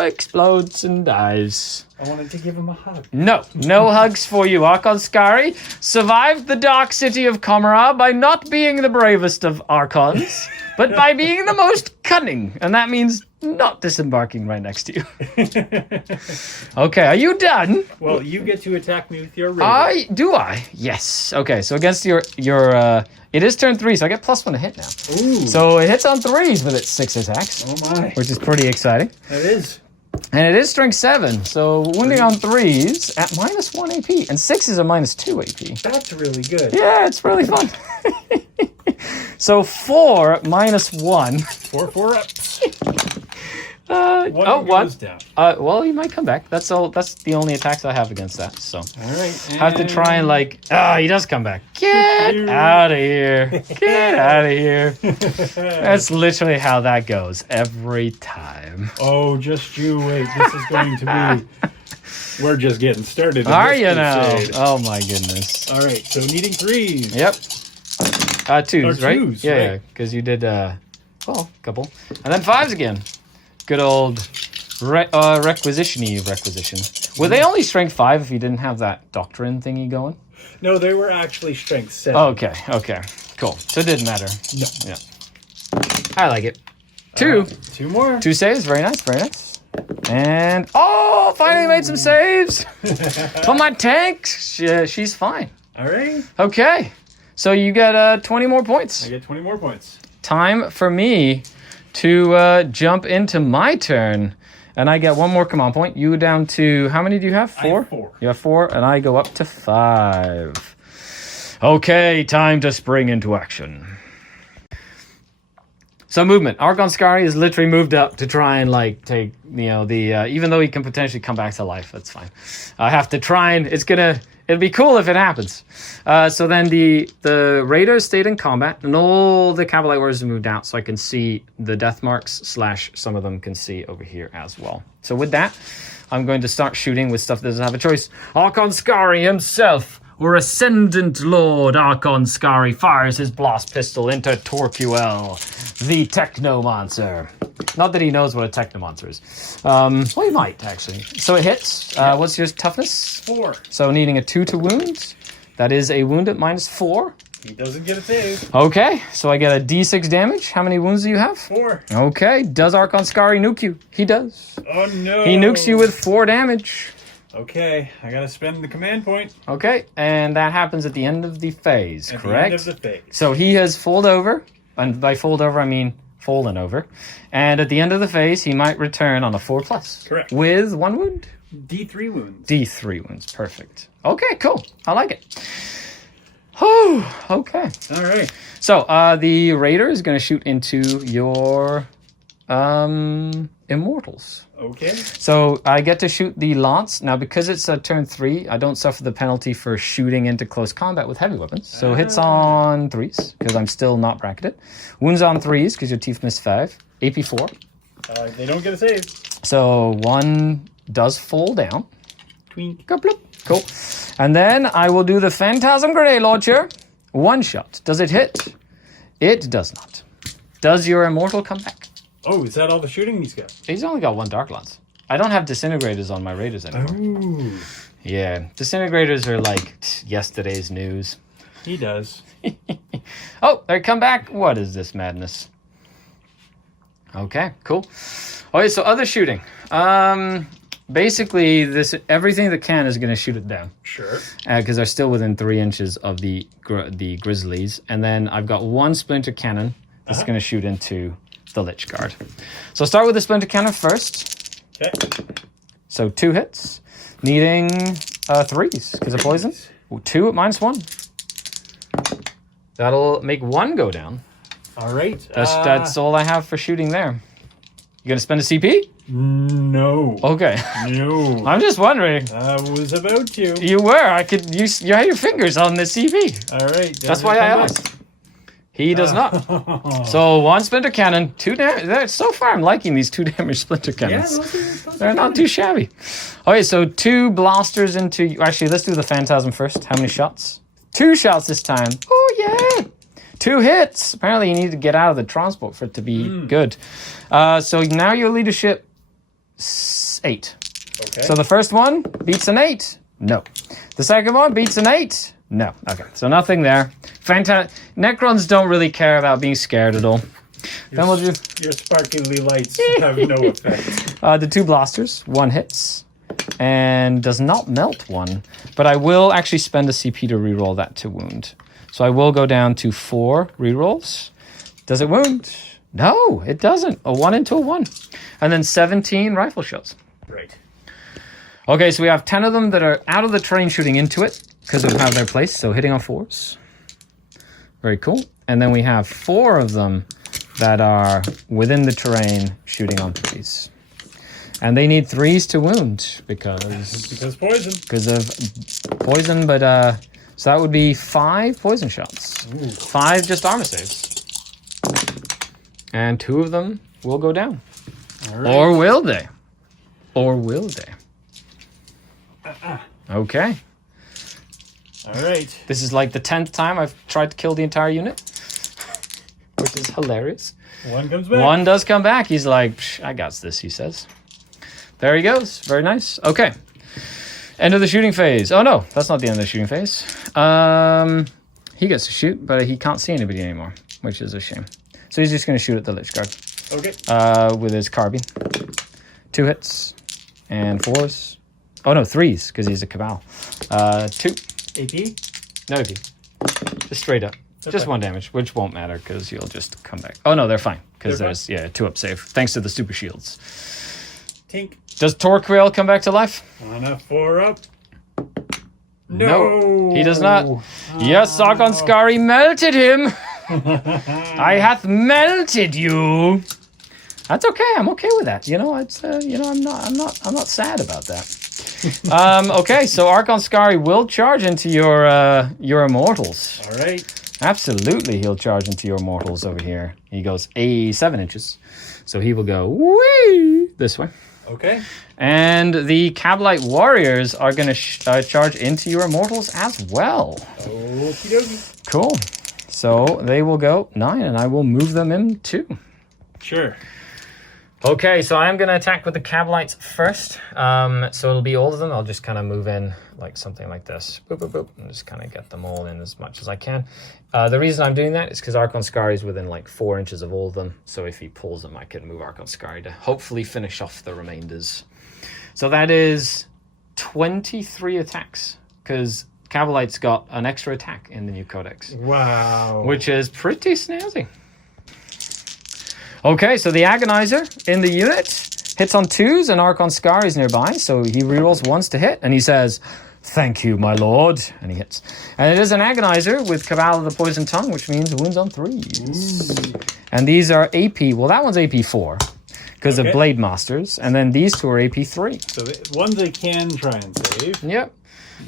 explodes and dies. I wanted to give him a hug. No hugs for you. Archon Skari survived the dark city of Komara by not being the bravest of Archons, but by being the most cunning. And that means not disembarking right next to you. Okay, are you done? Well, you get to attack me with your razor. Do I? Yes. Okay, so against your it is turn 3, so I get +1 to hit now. Ooh. So it hits on 3s with its 6 attacks. Oh my. Which is pretty exciting. That is. And it is strength 7, so wounding on 3s at -1 AP, and 6s are -2 AP. That's really good. Yeah, it's really fun. So 4 -1. 4 ups. One goes down. Well, he might come back. That's all. That's the only attacks I have against that. So All right. I have to try and he does come back. Get out of here! Get out of here! That's literally how that goes every time. Oh, just you wait. This is going to be. We're just getting started. Are you now? Oh my goodness! All right. So needing 3s. Yep. 2s, right? twos, Yeah, right. because you did a couple, and then 5s again. Good old requisition. Were they only strength 5 if you didn't have that doctrine thingy going? No, they were actually strength 7. Okay, cool. So it didn't matter. No. Yeah. I like it. 2. 2 more. 2 saves, very nice. And, finally made some saves! For my tank, she's fine. All right. Okay, so you get 20 more points. I get 20 more points. Time for me to jump into my turn, and I get 1 more command point. You go down to, how many do you have? 4? I have 4. You have 4, and I go up to 5. Okay, time to spring into action. So movement. Archon Skari is literally moved up to try and take, even though he can potentially come back to life, that's fine. I have to try and, it'd be cool if it happens. So then the raiders stayed in combat, and all the Kabal warriors have moved out, so I can see the death marks / some of them can see over here as well. So with that, I'm going to start shooting with stuff that doesn't have a choice. Archon Skari himself, or Ascendant Lord Archon Skari, fires his blast pistol into Torquel, the Technomancer. Not that he knows what a Technomancer is. Well, he might, actually. So it hits. What's your toughness? 4. So needing a 2 to wound. That is a wound at -4. He doesn't get a save. Okay, so I get a d6 damage. How many wounds do you have? 4. Okay, does Archon Skari nuke you? He does. Oh no. He nukes you with 4 damage. Okay, I gotta spend the command point. Okay, and that happens at the end of the phase, At correct? the end of the phase. So he has fold over, and by fold over I mean fallen over. And at the end of the phase, he might return on a 4+. Correct. With 1 wound? D3 wounds. D3 wounds, perfect. Okay, cool. I like it. Whew, okay. All right. So the raider is going to shoot into your immortals. Okay. So I get to shoot the lance. Now, because it's a turn 3, I don't suffer the penalty for shooting into close combat with heavy weapons. So hits on 3s, because I'm still not bracketed. Wounds on 3s, because your teeth missed 5. AP 4. They don't get a save. So 1 does fall down. Twink. Cool. And then I will do the Phantasm Grenade Launcher. 1 shot. Does it hit? It does not. Does your immortal come back? Oh, is that all the shooting he's got? He's only got 1 Dark Lance. I don't have Disintegrators on my Raiders anymore. Ooh. Yeah, Disintegrators are like yesterday's news. He does. Oh, they come back. What is this madness? Okay, cool. Okay, so other shooting. basically, everything that can is going to shoot it down. Sure. Because they're still within 3 inches of the grizzlies. And then I've got 1 splinter cannon that's going to shoot into the Lich Guard. So I'll start with the splinter cannon first. Okay. So 2 hits, needing 3s because of poison. 2 at -1. That'll make 1 go down. All right. That's all I have for shooting there. You gonna spend a CP? No. Okay. No. I'm just wondering. I was about to. You were. I could use. You had your fingers on the CP. All right. That's why I asked. He does not. So 1 splinter cannon, 2 damage. So far, I'm liking these 2 damage splinter cannons. They're not too shabby. Okay, so 2 blasters into. Actually, let's do the phantasm first. How many shots? 2 shots this time. Oh yeah. 2 hits. Apparently, you need to get out of the transport for it to be good. So now your leadership 8. Okay. So the first one beats an 8. No. The second one beats an 8. No. Okay. So nothing there. Necrons don't really care about being scared at all. Then we'll do your sparkly lights have no effect. the 2 blasters. 1 hits and does not melt 1. But I will actually spend a CP to reroll that to wound. So I will go down to 4 rerolls. Does it wound? No, it doesn't. A 1 into a 1. And then 17 rifle shots. Right. Okay, so we have 10 of them that are out of the terrain shooting into it because of how they're placed. So hitting on 4s. Very cool. And then we have 4 of them that are within the terrain shooting on 3s. And they need 3s to wound because poison. Because of poison, but so that would be 5 poison shots. Ooh. 5 just armor saves. And 2 of them will go down. All right. Or will they? Or will they? Okay. All right. This is like the 10th time I've tried to kill the entire unit. Which is hilarious. 1 comes back. 1 does come back. He's like, I got this, he says. There he goes. Very nice. Okay. End of the shooting phase. Oh, no. That's not the end of the shooting phase. He gets to shoot, but he can't see anybody anymore, which is a shame. So he's just going to shoot at the Lich Guard. Okay. With his carbine. 2 hits. And 4s. Oh, no. 3s, because he's a Cabal. 2. AP? No AP. Just straight up. Just 1 damage, which won't matter, because you'll just come back. Oh, no. They're fine, because there's, 2 up save. Thanks to the super shields. Tink. Does Torquil come back to life? On a 4 up. No, he does not. Yes, Archon Skari melted him. I hath melted you. That's okay. I'm okay with that. You know, it's I'm not sad about that. Okay, so Archon Skari will charge into your immortals. All right. Absolutely, he'll charge into your mortals over here. He goes 7 inches, so he will go wee this way. Okay. And the Kabalite warriors are going to charge into your immortals as well. Okie dokie. Cool. So they will go 9, and I will move them in too. Sure. Okay, so I'm going to attack with the Kabalites first. So it'll be all of them. I'll just kind of move in like something like this. Boop, boop, boop. And just kind of get them all in as much as I can. The reason I'm doing that is because Archon Skari is within like 4 inches of all of them. So if he pulls them, I can move Archon Skari to hopefully finish off the remainders. So that is 23 attacks. Because Kabalite's got an extra attack in the new codex. Wow. Which is pretty snazzy. Okay, so the Agonizer in the unit hits on 2s, and Archon Skari is nearby, so he rerolls 1s to hit, and he says, "Thank you, my lord," and he hits. And it is an Agonizer with Cabal of the Poison Tongue, which means wounds on 3s. Ooh. And these are AP, well, that one's AP4, because of Blade Masters, and then these 2 are AP3. So the ones they can try and save. Yep.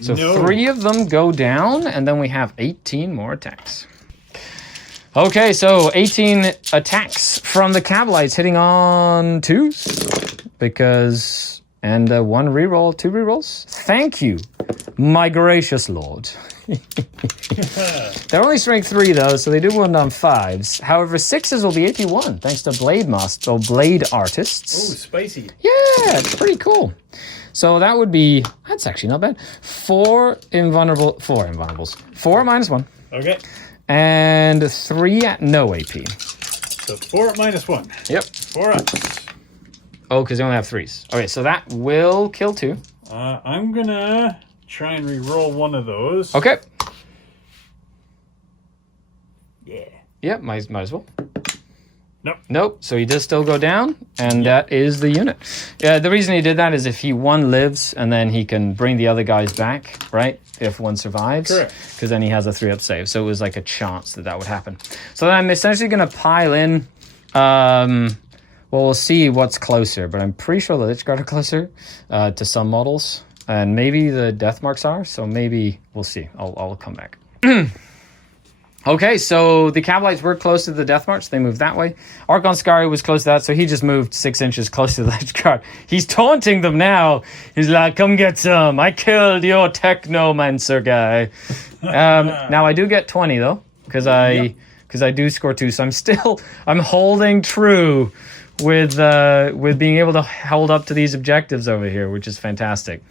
So 3 of them go down, and then we have 18 more attacks. Okay, so 18 attacks from the Kabalites hitting on 2s. Because... And 1 reroll, 2 rerolls. Thank you, my gracious lord. They're only strength 3, though, so they do wound on 5s. However, 6s will be AP1, thanks to Blade Artists. Oh, spicy. Yeah, it's pretty cool. So that would be... That's actually not bad. 4 invulnerables. 4 minus 1. Okay. And 3 at no AP. So 4 at -1. Yep. 4 ups. Oh, because they only have 3s. Okay, so that will kill 2. I'm gonna try and re-roll one of those. Okay. Yeah. Yep, might as well. Nope. Nope. So he does still go down, and that is the unit. Yeah, the reason he did that is if he one lives, and then he can bring the other guys back, right? If one survives. Correct. Because then he has a 3-up save. So it was like a chance that would happen. So then I'm essentially going to pile in. Well, we'll see what's closer, but I'm pretty sure the Lich Guard are closer to some models, and maybe the Death Marks are. So maybe we'll see. I'll come back. Okay, so the Kabalites were close to the Death March. They moved that way. Archon Skari was close to that, so he just moved 6 inches closer to the Lich Guard. He's taunting them now. He's like, come get some. I killed your Technomancer guy. Now, I do get 20, though, because I do score 2. So I'm holding true with being able to hold up to these objectives over here, which is fantastic.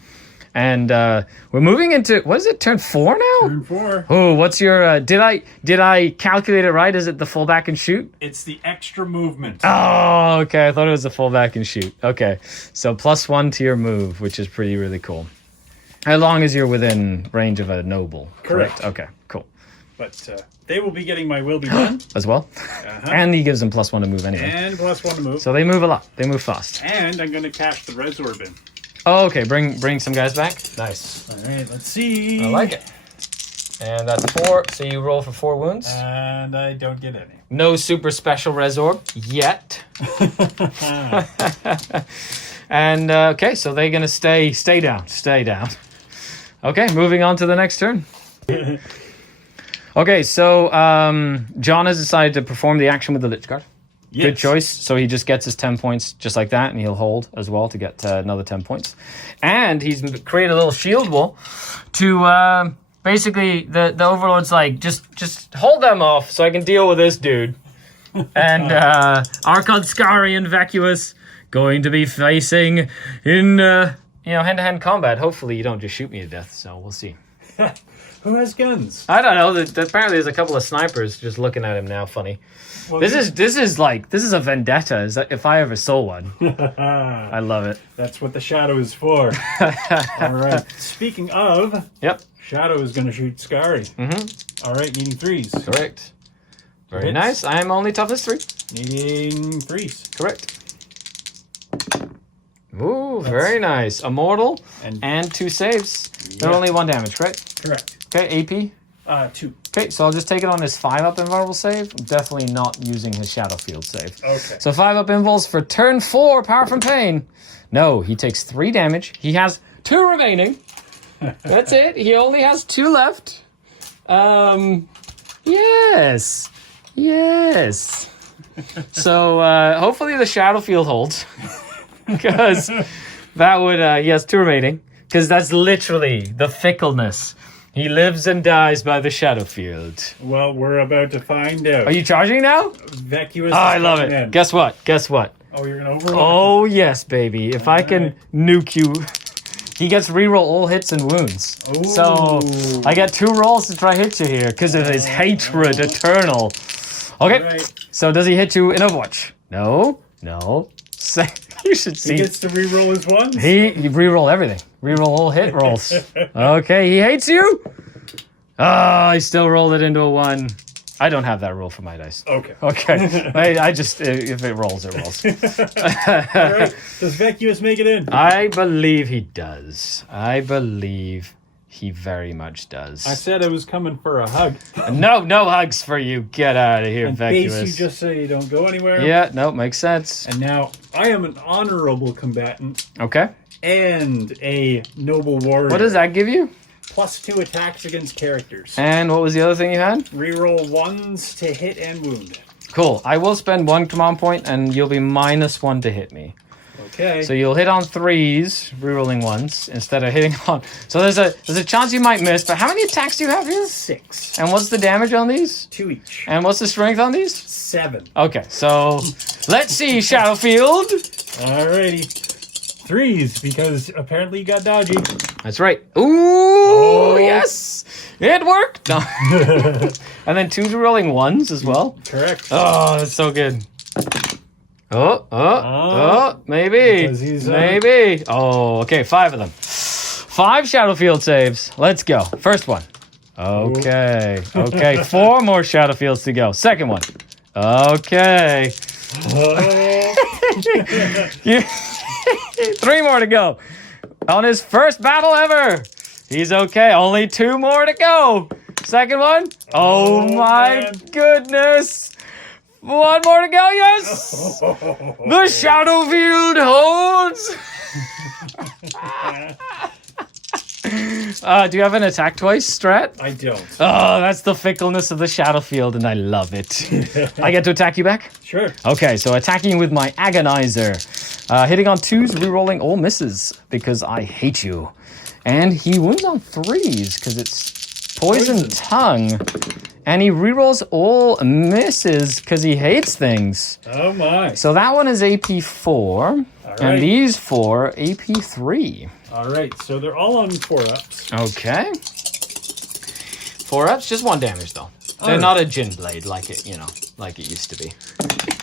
And we're moving into, what is it, turn 4 now? Turn 4. Oh, what's your, did I calculate it right? Is it the full back and shoot? It's the extra movement. Oh, okay. I thought it was the full back and shoot. Okay. So +1 to your move, which is really cool. As long as you're within range of a noble. Correct. Okay, cool. But they will be getting my will be done. As well. And he gives them +1 to move anyway. And +1 to move. So they move a lot. They move fast. And I'm going to cash the res orb in. Oh, okay. Bring some guys back. Nice. All right, let's see. I like it. And that's 4. So you roll for 4 wounds. And I don't get any. No super special res orb yet. And okay, so they're gonna stay down. Okay, moving on to the next turn. Okay, so John has decided to perform the action with the Lich Guard. Yes. Good choice. So he just gets his 10 points just like that, and he'll hold as well to get another 10 points. And he's created a little shield wall to basically the Overlord's like, just hold them off so I can deal with this dude. And Archon, Skari, and Vacuous going to be facing in hand-to-hand combat. Hopefully you don't just shoot me to death, so we'll see. Who has guns? I don't know. Apparently there's a couple of snipers just looking at him now, funny. Well, this is a vendetta. Is that if I ever saw one? I love it. That's what the shadow is for. All right. Speaking of, Yep. Shadow is going to shoot Skari. Mm-hmm. All right, needing 3s. Correct. Very nice. I am only toughness 3. Needing 3s. Correct. Ooh, very nice. Immortal and 2 saves. They're only 1 damage, correct? Correct. Okay, AP. 2. Okay, so I'll just take it on his 5-up invulnerable save. I'm definitely not using his Shadow Field save. Okay. So 5-up invuls for turn 4, Power from Pain. No, he takes 3 damage. He has 2 remaining. That's it. He only has 2 left. Yes. So hopefully the Shadow Field holds. Because that would, he has 2 remaining. Because that's literally the fickleness. He lives and dies by the Shadow Field. Well, we're about to find out. Are you charging now? Vacuous. Oh, I love it. In. Guess what? Oh, you're going to overlook. Oh, yes, baby. If I can nuke you. He gets reroll all hits and wounds. Ooh. So I get 2 rolls to try hit you here because of his hatred eternal. Okay. Right. So does he hit you in Overwatch? No. You should see. He gets to reroll his ones? He reroll everything. Reroll all hit rolls. Okay, he hates you. I still rolled it into a 1. I don't have that rule for my dice. Okay. I just, if it rolls, it rolls. All right. Does Vacuous make it in? I believe he does. I believe he very much does. I said I was coming for a hug. No hugs for you. Get out of here, And Vacuous. base you just so you don't go anywhere. Yeah, no, makes sense. And now I am an honorable combatant Okay. and a noble warrior. What does that give you? +2 attacks against characters. And what was the other thing you had? Reroll 1s to hit and wound. Cool. I will spend 1 command point, and you'll be -1 to hit me. Okay. So you'll hit on 3s, rerolling 1s, instead of hitting on... So there's a chance you might miss, but how many attacks do you have here? 6. And what's the damage on these? 2 each. And what's the strength on these? 7. Okay, so let's see, Shadowfield. Alrighty. 3s, because apparently you got dodgy. That's right. Ooh, yes! It worked! No. And then 2s rolling 1s as well. Correct. Oh, that's so good. Maybe. Because he's, Maybe. Oh, okay, 5 of them. 5 shadow field saves. Let's go. First one. Okay. Okay, 4 more shadow fields to go. Second one. Okay. 3 more to go. On his first battle ever. He's okay. Only 2 more to go. Second one. Oh my man. goodness. 1 more to go. Yes. The shadow field holds. Do you have an attack twice strat? I don't. Oh, that's the fickleness of the shadow field, and I love it. I get to attack you back? Sure. Okay, so attacking with my agonizer. Hitting on 2s, rerolling all misses because I hate you. And he wounds on 3s because it's poison tongue. And he rerolls all misses because he hates things. Oh my. So that one is AP4. right. And these 4, AP3. All right, so they're all on 4-ups. Okay. 4 ups, just 1 damage though. They're not a gin blade like it, like it used to be.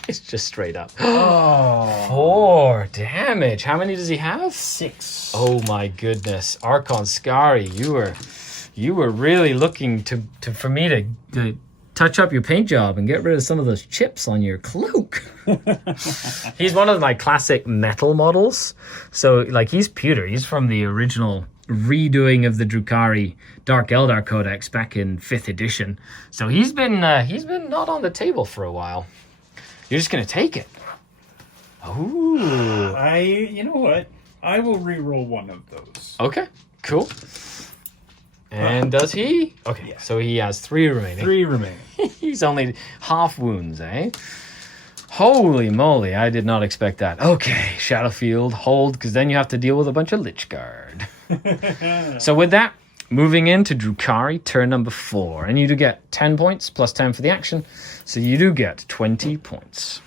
It's just straight up. Oh. 4 damage. How many does he have? 6. Oh my goodness. Archon Skari, you were really looking for me to touch up your paint job and get rid of some of those chips on your cloak. He's one of my classic metal models. So like he's pewter. He's from the original redoing of the Drukhari Dark Eldar Codex back in 5th edition. So he's been not on the table for a while. You're just gonna take it. Ooh. You know what? I will re-roll one of those. Okay, cool. And does he? Okay, Yeah. so he has 3 remaining. 3 remaining. He's only half wounds, eh? Holy moly, I did not expect that. Okay, Shadowfield, hold, because then you have to deal with a bunch of Lich Guard. So with that, moving into Drukhari, turn number 4. And you do get 10 points, plus 10 for the action. So you do get 20 points.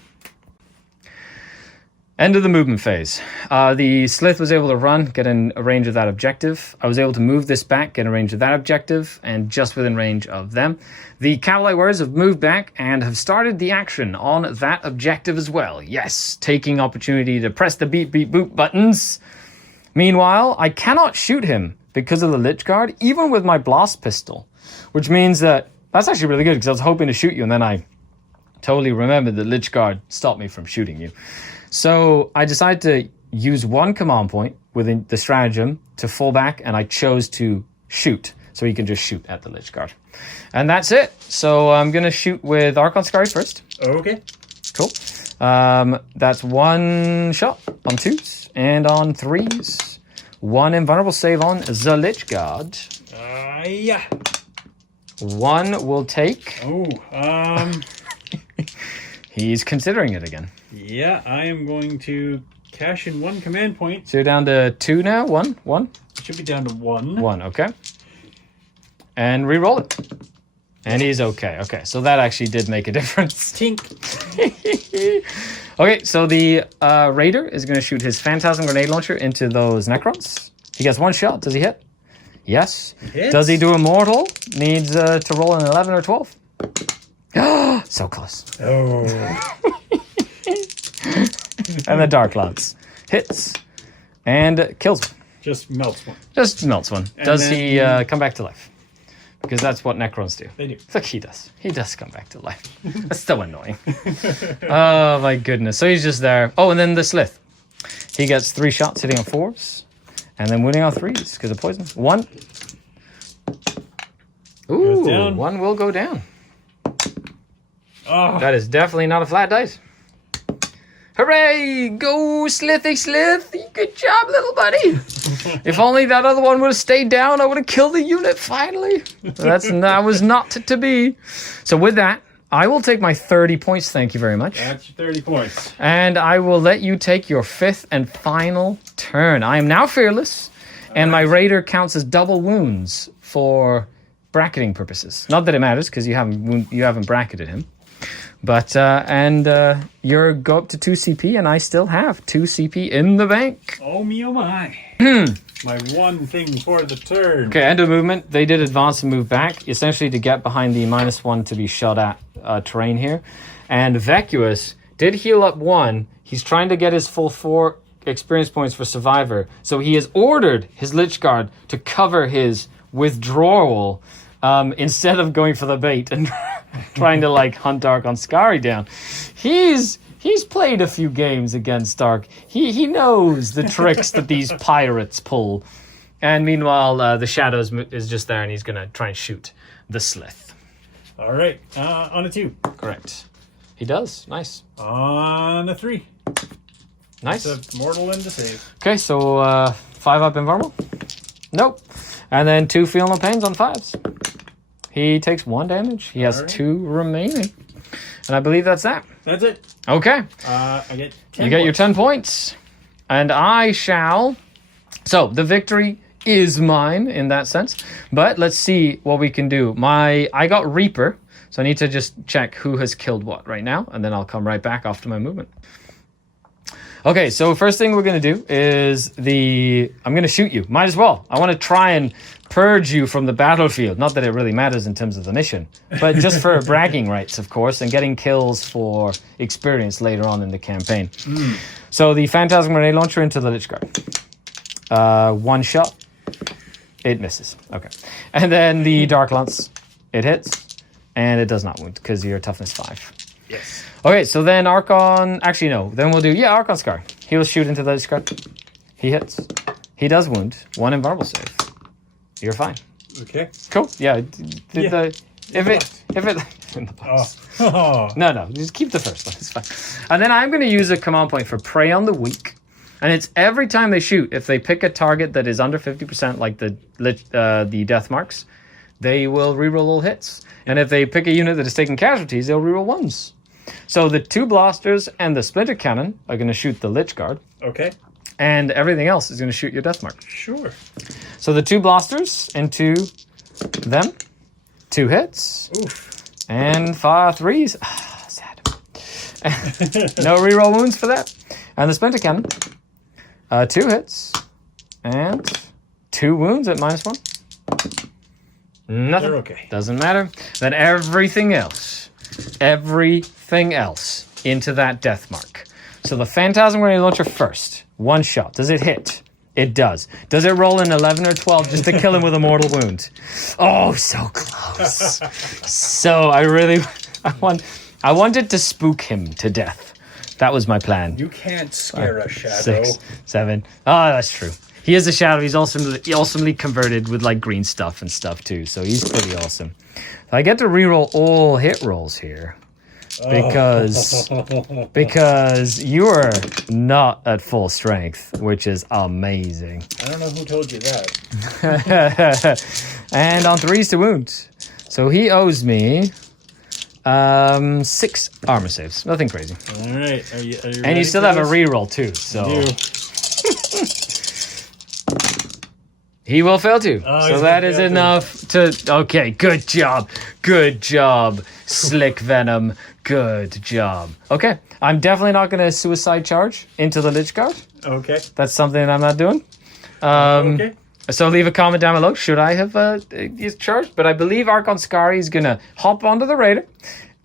End of the movement phase. The Slith was able to run, get in a range of that objective. I was able to move this back, get in range of that objective, and just within range of them. The Cavalry Warriors have moved back and have started the action on that objective as well. Yes, taking opportunity to press the beep, beep, boop buttons. Meanwhile, I cannot shoot him because of the Lich Guard, even with my blast pistol, which means that's actually really good because I was hoping to shoot you, and then I totally remembered that Lich Guard stopped me from shooting you. So I decided to use 1 command point within the stratagem to fall back, and I chose to shoot. So you can just shoot at the Lich Guard. And that's it. So I'm going to shoot with Archon Skari first. Okay. Cool. That's 1 shot on 2s and on 3s. 1 invulnerable save on the Lich Guard. Yeah. 1 will take. Oh, He's considering it again. Yeah, I am going to cash in 1 command point. So you're down to 2 now? 1? It should be down to 1. 1, okay. And re-roll it. And he's okay. Okay, so that actually did make a difference. Tink. Okay, so the Raider is going to shoot his Phantasm Grenade Launcher into those Necrons. He gets 1 shot. Does he hit? Yes. Hits. Does he do a mortal? Needs to roll an 11 or 12. So close. Oh. And the Dark Lance hits and kills one. Just melts one. Just melts one. And Does then- he come back to life? Because that's what Necrons do. They do. Look, he does. He does come back to life. That's so annoying. Oh, my goodness. So he's just there. Oh, and then the Slith. He gets 3 shots hitting on 4s. And then winning on 3s because of poison. 1. Ooh, down. 1 will go down. Oh. That is definitely not a flat dice. Hooray! Go, Slithy Slith! Good job, little buddy! If only that other one would have stayed down, I would have killed the unit finally. That was not to be. So with that, I will take my 30 points, thank you very much. That's your 30 points. And I will let you take your 5th and final turn. I am now fearless, and my Raider counts as double wounds for bracketing purposes. Not that it matters, because you haven't bracketed him. But, you're go up to 2 CP, and I still have 2 CP in the bank. Oh me, oh my. My one thing for the turn. Okay, end of movement. They did advance and move back, essentially to get behind the -1 to be shot at terrain here. And Vacuous Did heal up 1. He's trying to get his full 4 experience points for Survivor. So he has ordered his Lich Guard to cover his withdrawal instead of going for the bait and trying to like hunt Archon Skari down. He's played a few games against Dark. He knows the tricks that these pirates pull. And meanwhile, the Shadows is just there and he's going to try and shoot the Slith. All right. On a 2. Correct. He does. Nice. On a 3. Nice. It's a mortal and to save. Okay, so 5 up invulnerable? Nope. And then 2 feel no pains on 5s. He takes 1 damage. He has 2 remaining. And I believe that's that. That's it. Okay. I get 10 You get your points. 10 points. And I shall... So, the victory is mine in that sense. But let's see what we can do. I got Reaper. So I need to just check who has killed what right now. And then I'll come right back after my movement. Okay, so first thing we're going to do is I'm going to shoot you. Might as well. I want to try and purge you from the battlefield. Not that it really matters in terms of the mission, but just for bragging rights, of course, and getting kills for experience later on in the campaign. So the Phantasm Grenade Launcher into the Lich Guard. 1 shot. It misses. Okay. And then the Dark Lance. It hits. And it does not wound because you're toughness 5. Yes. Okay, so then Archon... Actually, no. Then we'll do... Yeah, Archon Scar. He will shoot into the Lich Guard. He hits. He does wound. 1 invulnerable save. You're fine. Okay. Cool. Yeah. Yeah. If it... In the box. Oh. No. Just keep the first one. It's fine. And then I'm going to use a command point for Prey on the Weak. And it's every time they shoot, if they pick a target that is under 50%, like the death marks, they will reroll all hits. And if they pick a unit that is taking casualties, they'll reroll 1s. So the 2 blasters and the splinter cannon are going to shoot the Lich Guard. Okay. And everything else is going to shoot your death mark. Sure. So the 2 blasters into them. 2 hits. Oof. And 5 3s. Ah, sad. No reroll wounds for that. And the splinter cannon. 2 hits. And 2 wounds at -1. Nothing. They're okay. Doesn't matter. Then everything else into that death mark. So the Phantasm Grenade Launcher first. 1 shot. Does it hit? It does. Does it roll an 11 or 12 just to kill him with a mortal wound? Oh, so close. So I wanted to spook him to death. That was my plan. You can't scare a shadow. 6, 7. Oh, that's true. He is a shadow. He's awesomely converted with like green stuff and stuff too. So he's pretty awesome. I get to reroll all hit rolls here because you are not at full strength, which is amazing. I don't know who told you that. And on 3s to wound. So he owes me 6 armor saves. Nothing crazy. All right. Are you And ready you still for have a this? reroll too. So. You. He will fail too. Oh, So he's that gonna is fail too. enough to... Okay, good job. Good job, Slick Venom. Good job. Okay, I'm definitely not going to suicide charge into the Lich Guard. Okay. That's something I'm not doing. Okay. So leave a comment down below. Should I have charged? But I believe Archon Skari is going to hop onto the Raider,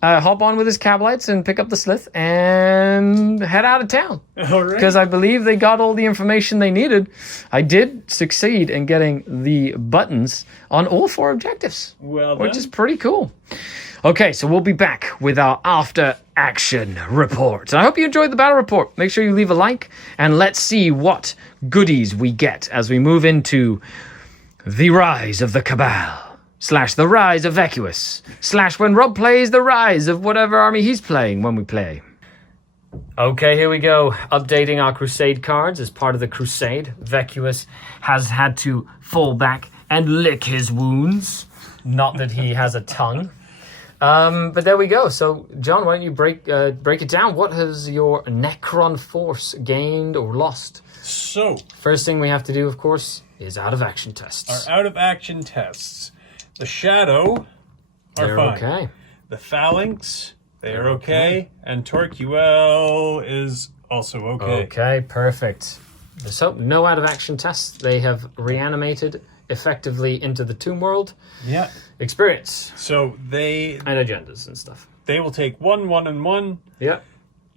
hop on with his Kabalites and pick up the Slith and head out of town. All right. Because I believe they got all the information they needed. I did succeed in getting the buttons on all 4 objectives, Well which done. is pretty cool. Okay, so we'll be back with our after action report. And I hope you enjoyed the battle report. Make sure you leave a like and let's see what goodies we get as we move into the rise of the Cabal. / the rise of Vacuous. / when Rob plays the rise of whatever army he's playing when we play. Okay, here we go. Updating our Crusade cards as part of the Crusade. Vacuous has had to fall back and lick his wounds. Not that he has a tongue. But there we go. So, John, why don't you break it down? What has your Necron force gained or lost? So, First thing we have to do, of course, is out of action tests. our out of action tests. The Shadow are They're fine. okay. The Phalanx, they are okay. And Torquil is also okay. Okay, perfect. So, no out of action tests. They have reanimated effectively into the Tomb World. Yeah. Experience So they and agendas and stuff. will take 1, 1, and 1. Yep.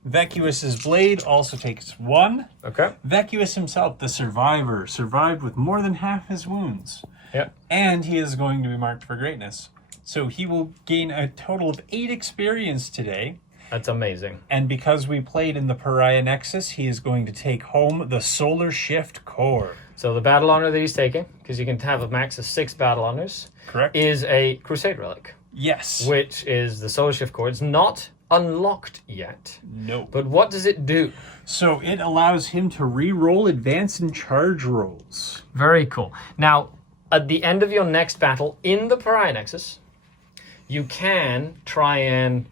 Vacuous's blade also takes 1. Okay. Vacuous himself, the survivor, survived with more than half his wounds. Yep. And he is going to be marked for greatness. So he will gain a total of 8 experience today. That's amazing. And because we played in the Pariah Nexus, he is going to take home the Solar Shift Core. So the battle honor that he's taking, because you can have a max of 6 battle honors, Correct. is a Crusade relic, Yes. which is the Solar Shift Core. It's not unlocked yet. No. But what does it do? So it allows him to re-roll advance and charge rolls. Very cool. Now, at the end of your next battle in the Pariah Nexus, you can try and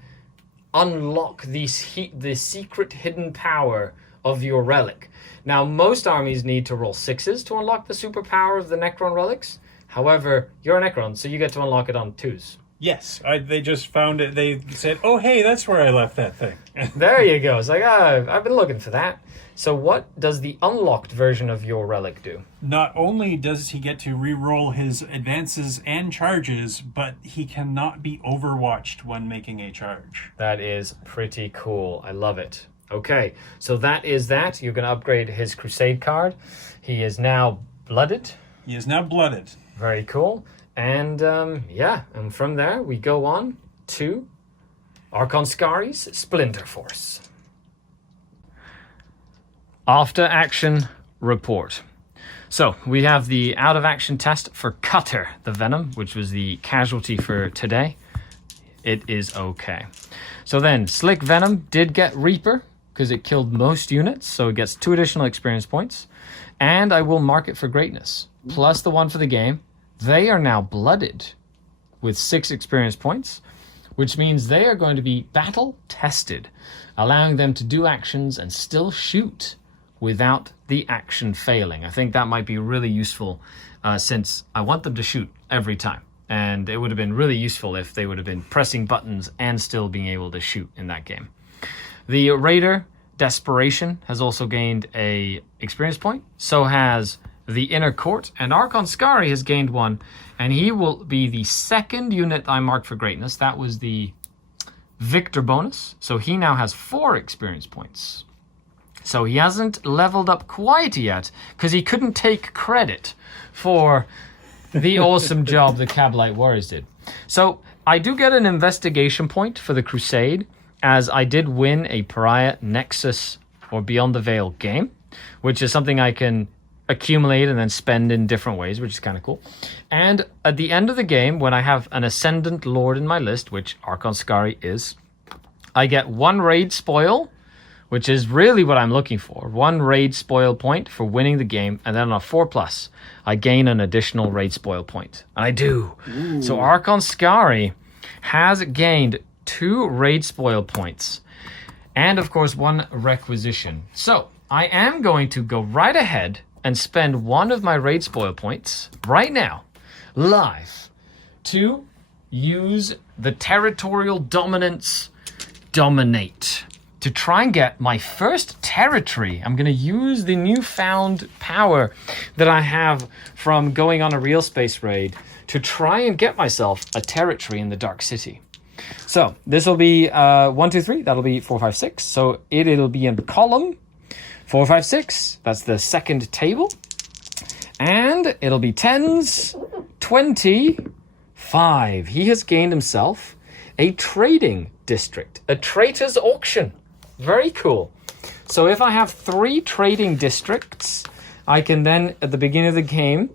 unlock the secret hidden power of your relic. Now, most armies need to roll 6s to unlock the superpower of the Necron relics. However, you're a Necron, so you get to unlock it on 2s. Yes, they just found it. They said, oh, hey, that's where I left that thing. There you go. It's like, I've been looking for that. So what does the unlocked version of your relic do? Not only does he get to re-roll his advances and charges, but he cannot be overwatched when making a charge. That is pretty cool. I love it. Okay, so that is that. You're going to upgrade his Crusade card. He is now blooded. He is now blooded. Very cool. And and from there we go on to Archon Skari's Splinter Force. After action report. So we have the out of action test for Cutter the Venom, which was the casualty for today. It is okay. So then Slick Venom did get Reaper because it killed most units, so it gets 2 additional experience points. And I will mark it for greatness, plus the 1 for the game. They are now blooded with 6 experience points, which means they are going to be battle tested, allowing them to do actions and still shoot without the action failing. I think that might be really useful since I want them to shoot every time. And it would have been really useful if they would have been pressing buttons and still being able to shoot in that game. The Raider Desperation has also gained a experience point. So has the Inner Court, and Archon Skari has gained 1, and he will be the 2nd unit I marked for greatness. That was the Victor bonus, so he now has 4 experience points. So he hasn't leveled up quite yet, because he couldn't take credit for the awesome job the Kabalite Warriors did. So I do get an investigation point for the Crusade, as I did win a Pariah Nexus or Beyond the Veil game, which is something I can accumulate and then spend in different ways, which is kind of cool. And at the end of the game, when I have an Ascendant Lord in my list, which Archon Skari is, I get 1 raid spoil, which is really what I'm looking for. 1 raid spoil point for winning the game, and then on a 4+, I gain an additional raid spoil point. And I do. Ooh. So Archon Skari has gained 2 raid spoil points, and of course 1 requisition. So I am going to go right ahead and spend 1 of my raid spoil points right now, live, to use the territorial dominance dominate to try and get my first territory. I'm going to use the newfound power that I have from going on a real space raid to try and get myself a territory in the Dark City. So this will be 1, 2, 3. That'll be 4, 5, 6. So it'll be in column 4, 5, 6. That's the 2nd table. And it'll be 10s, 25. He has gained himself a trading district, a trader's auction. Very cool. So if I have 3 trading districts, I can then, at the beginning of the game,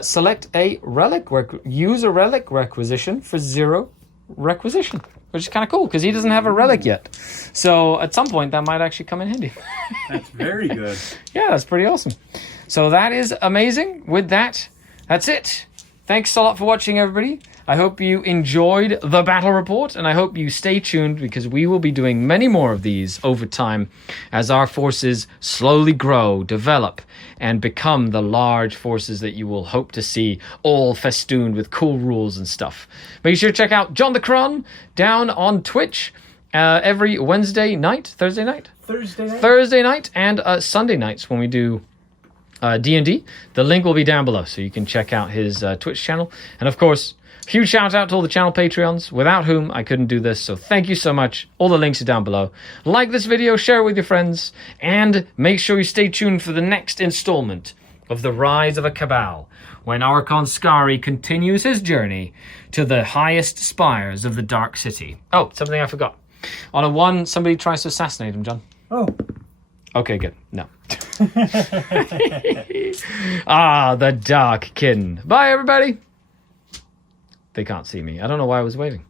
select a relic, use a relic requisition for 0 requisition, which is kind of cool because he doesn't have a relic yet. So at some point, that might actually come in handy. That's very good. Yeah, that's pretty awesome. So that is amazing. With that, that's it. Thanks a lot for watching, everybody. I hope you enjoyed the battle report, and I hope you stay tuned because we will be doing many more of these over time as our forces slowly grow, develop, and become the large forces that you will hope to see, all festooned with cool rules and stuff. Make sure to check out John the Cron down on Twitch every Thursday night, and Sunday nights when we do D&D. The link will be down below, so you can check out his Twitch channel. And of course, Huge shout out to all the channel Patreons, without whom I couldn't do this. So thank you so much. All the links are down below. Like this video, share it with your friends, and make sure you stay tuned for the next installment of The Rise of a Cabal, when Archon Skari continues his journey to the highest spires of the Dark City. Oh, something I forgot. On a 1, somebody tries to assassinate him, John. Oh. Okay, good. No. The Dark Kin. Bye, everybody. They can't see me. I don't know why I was waiting.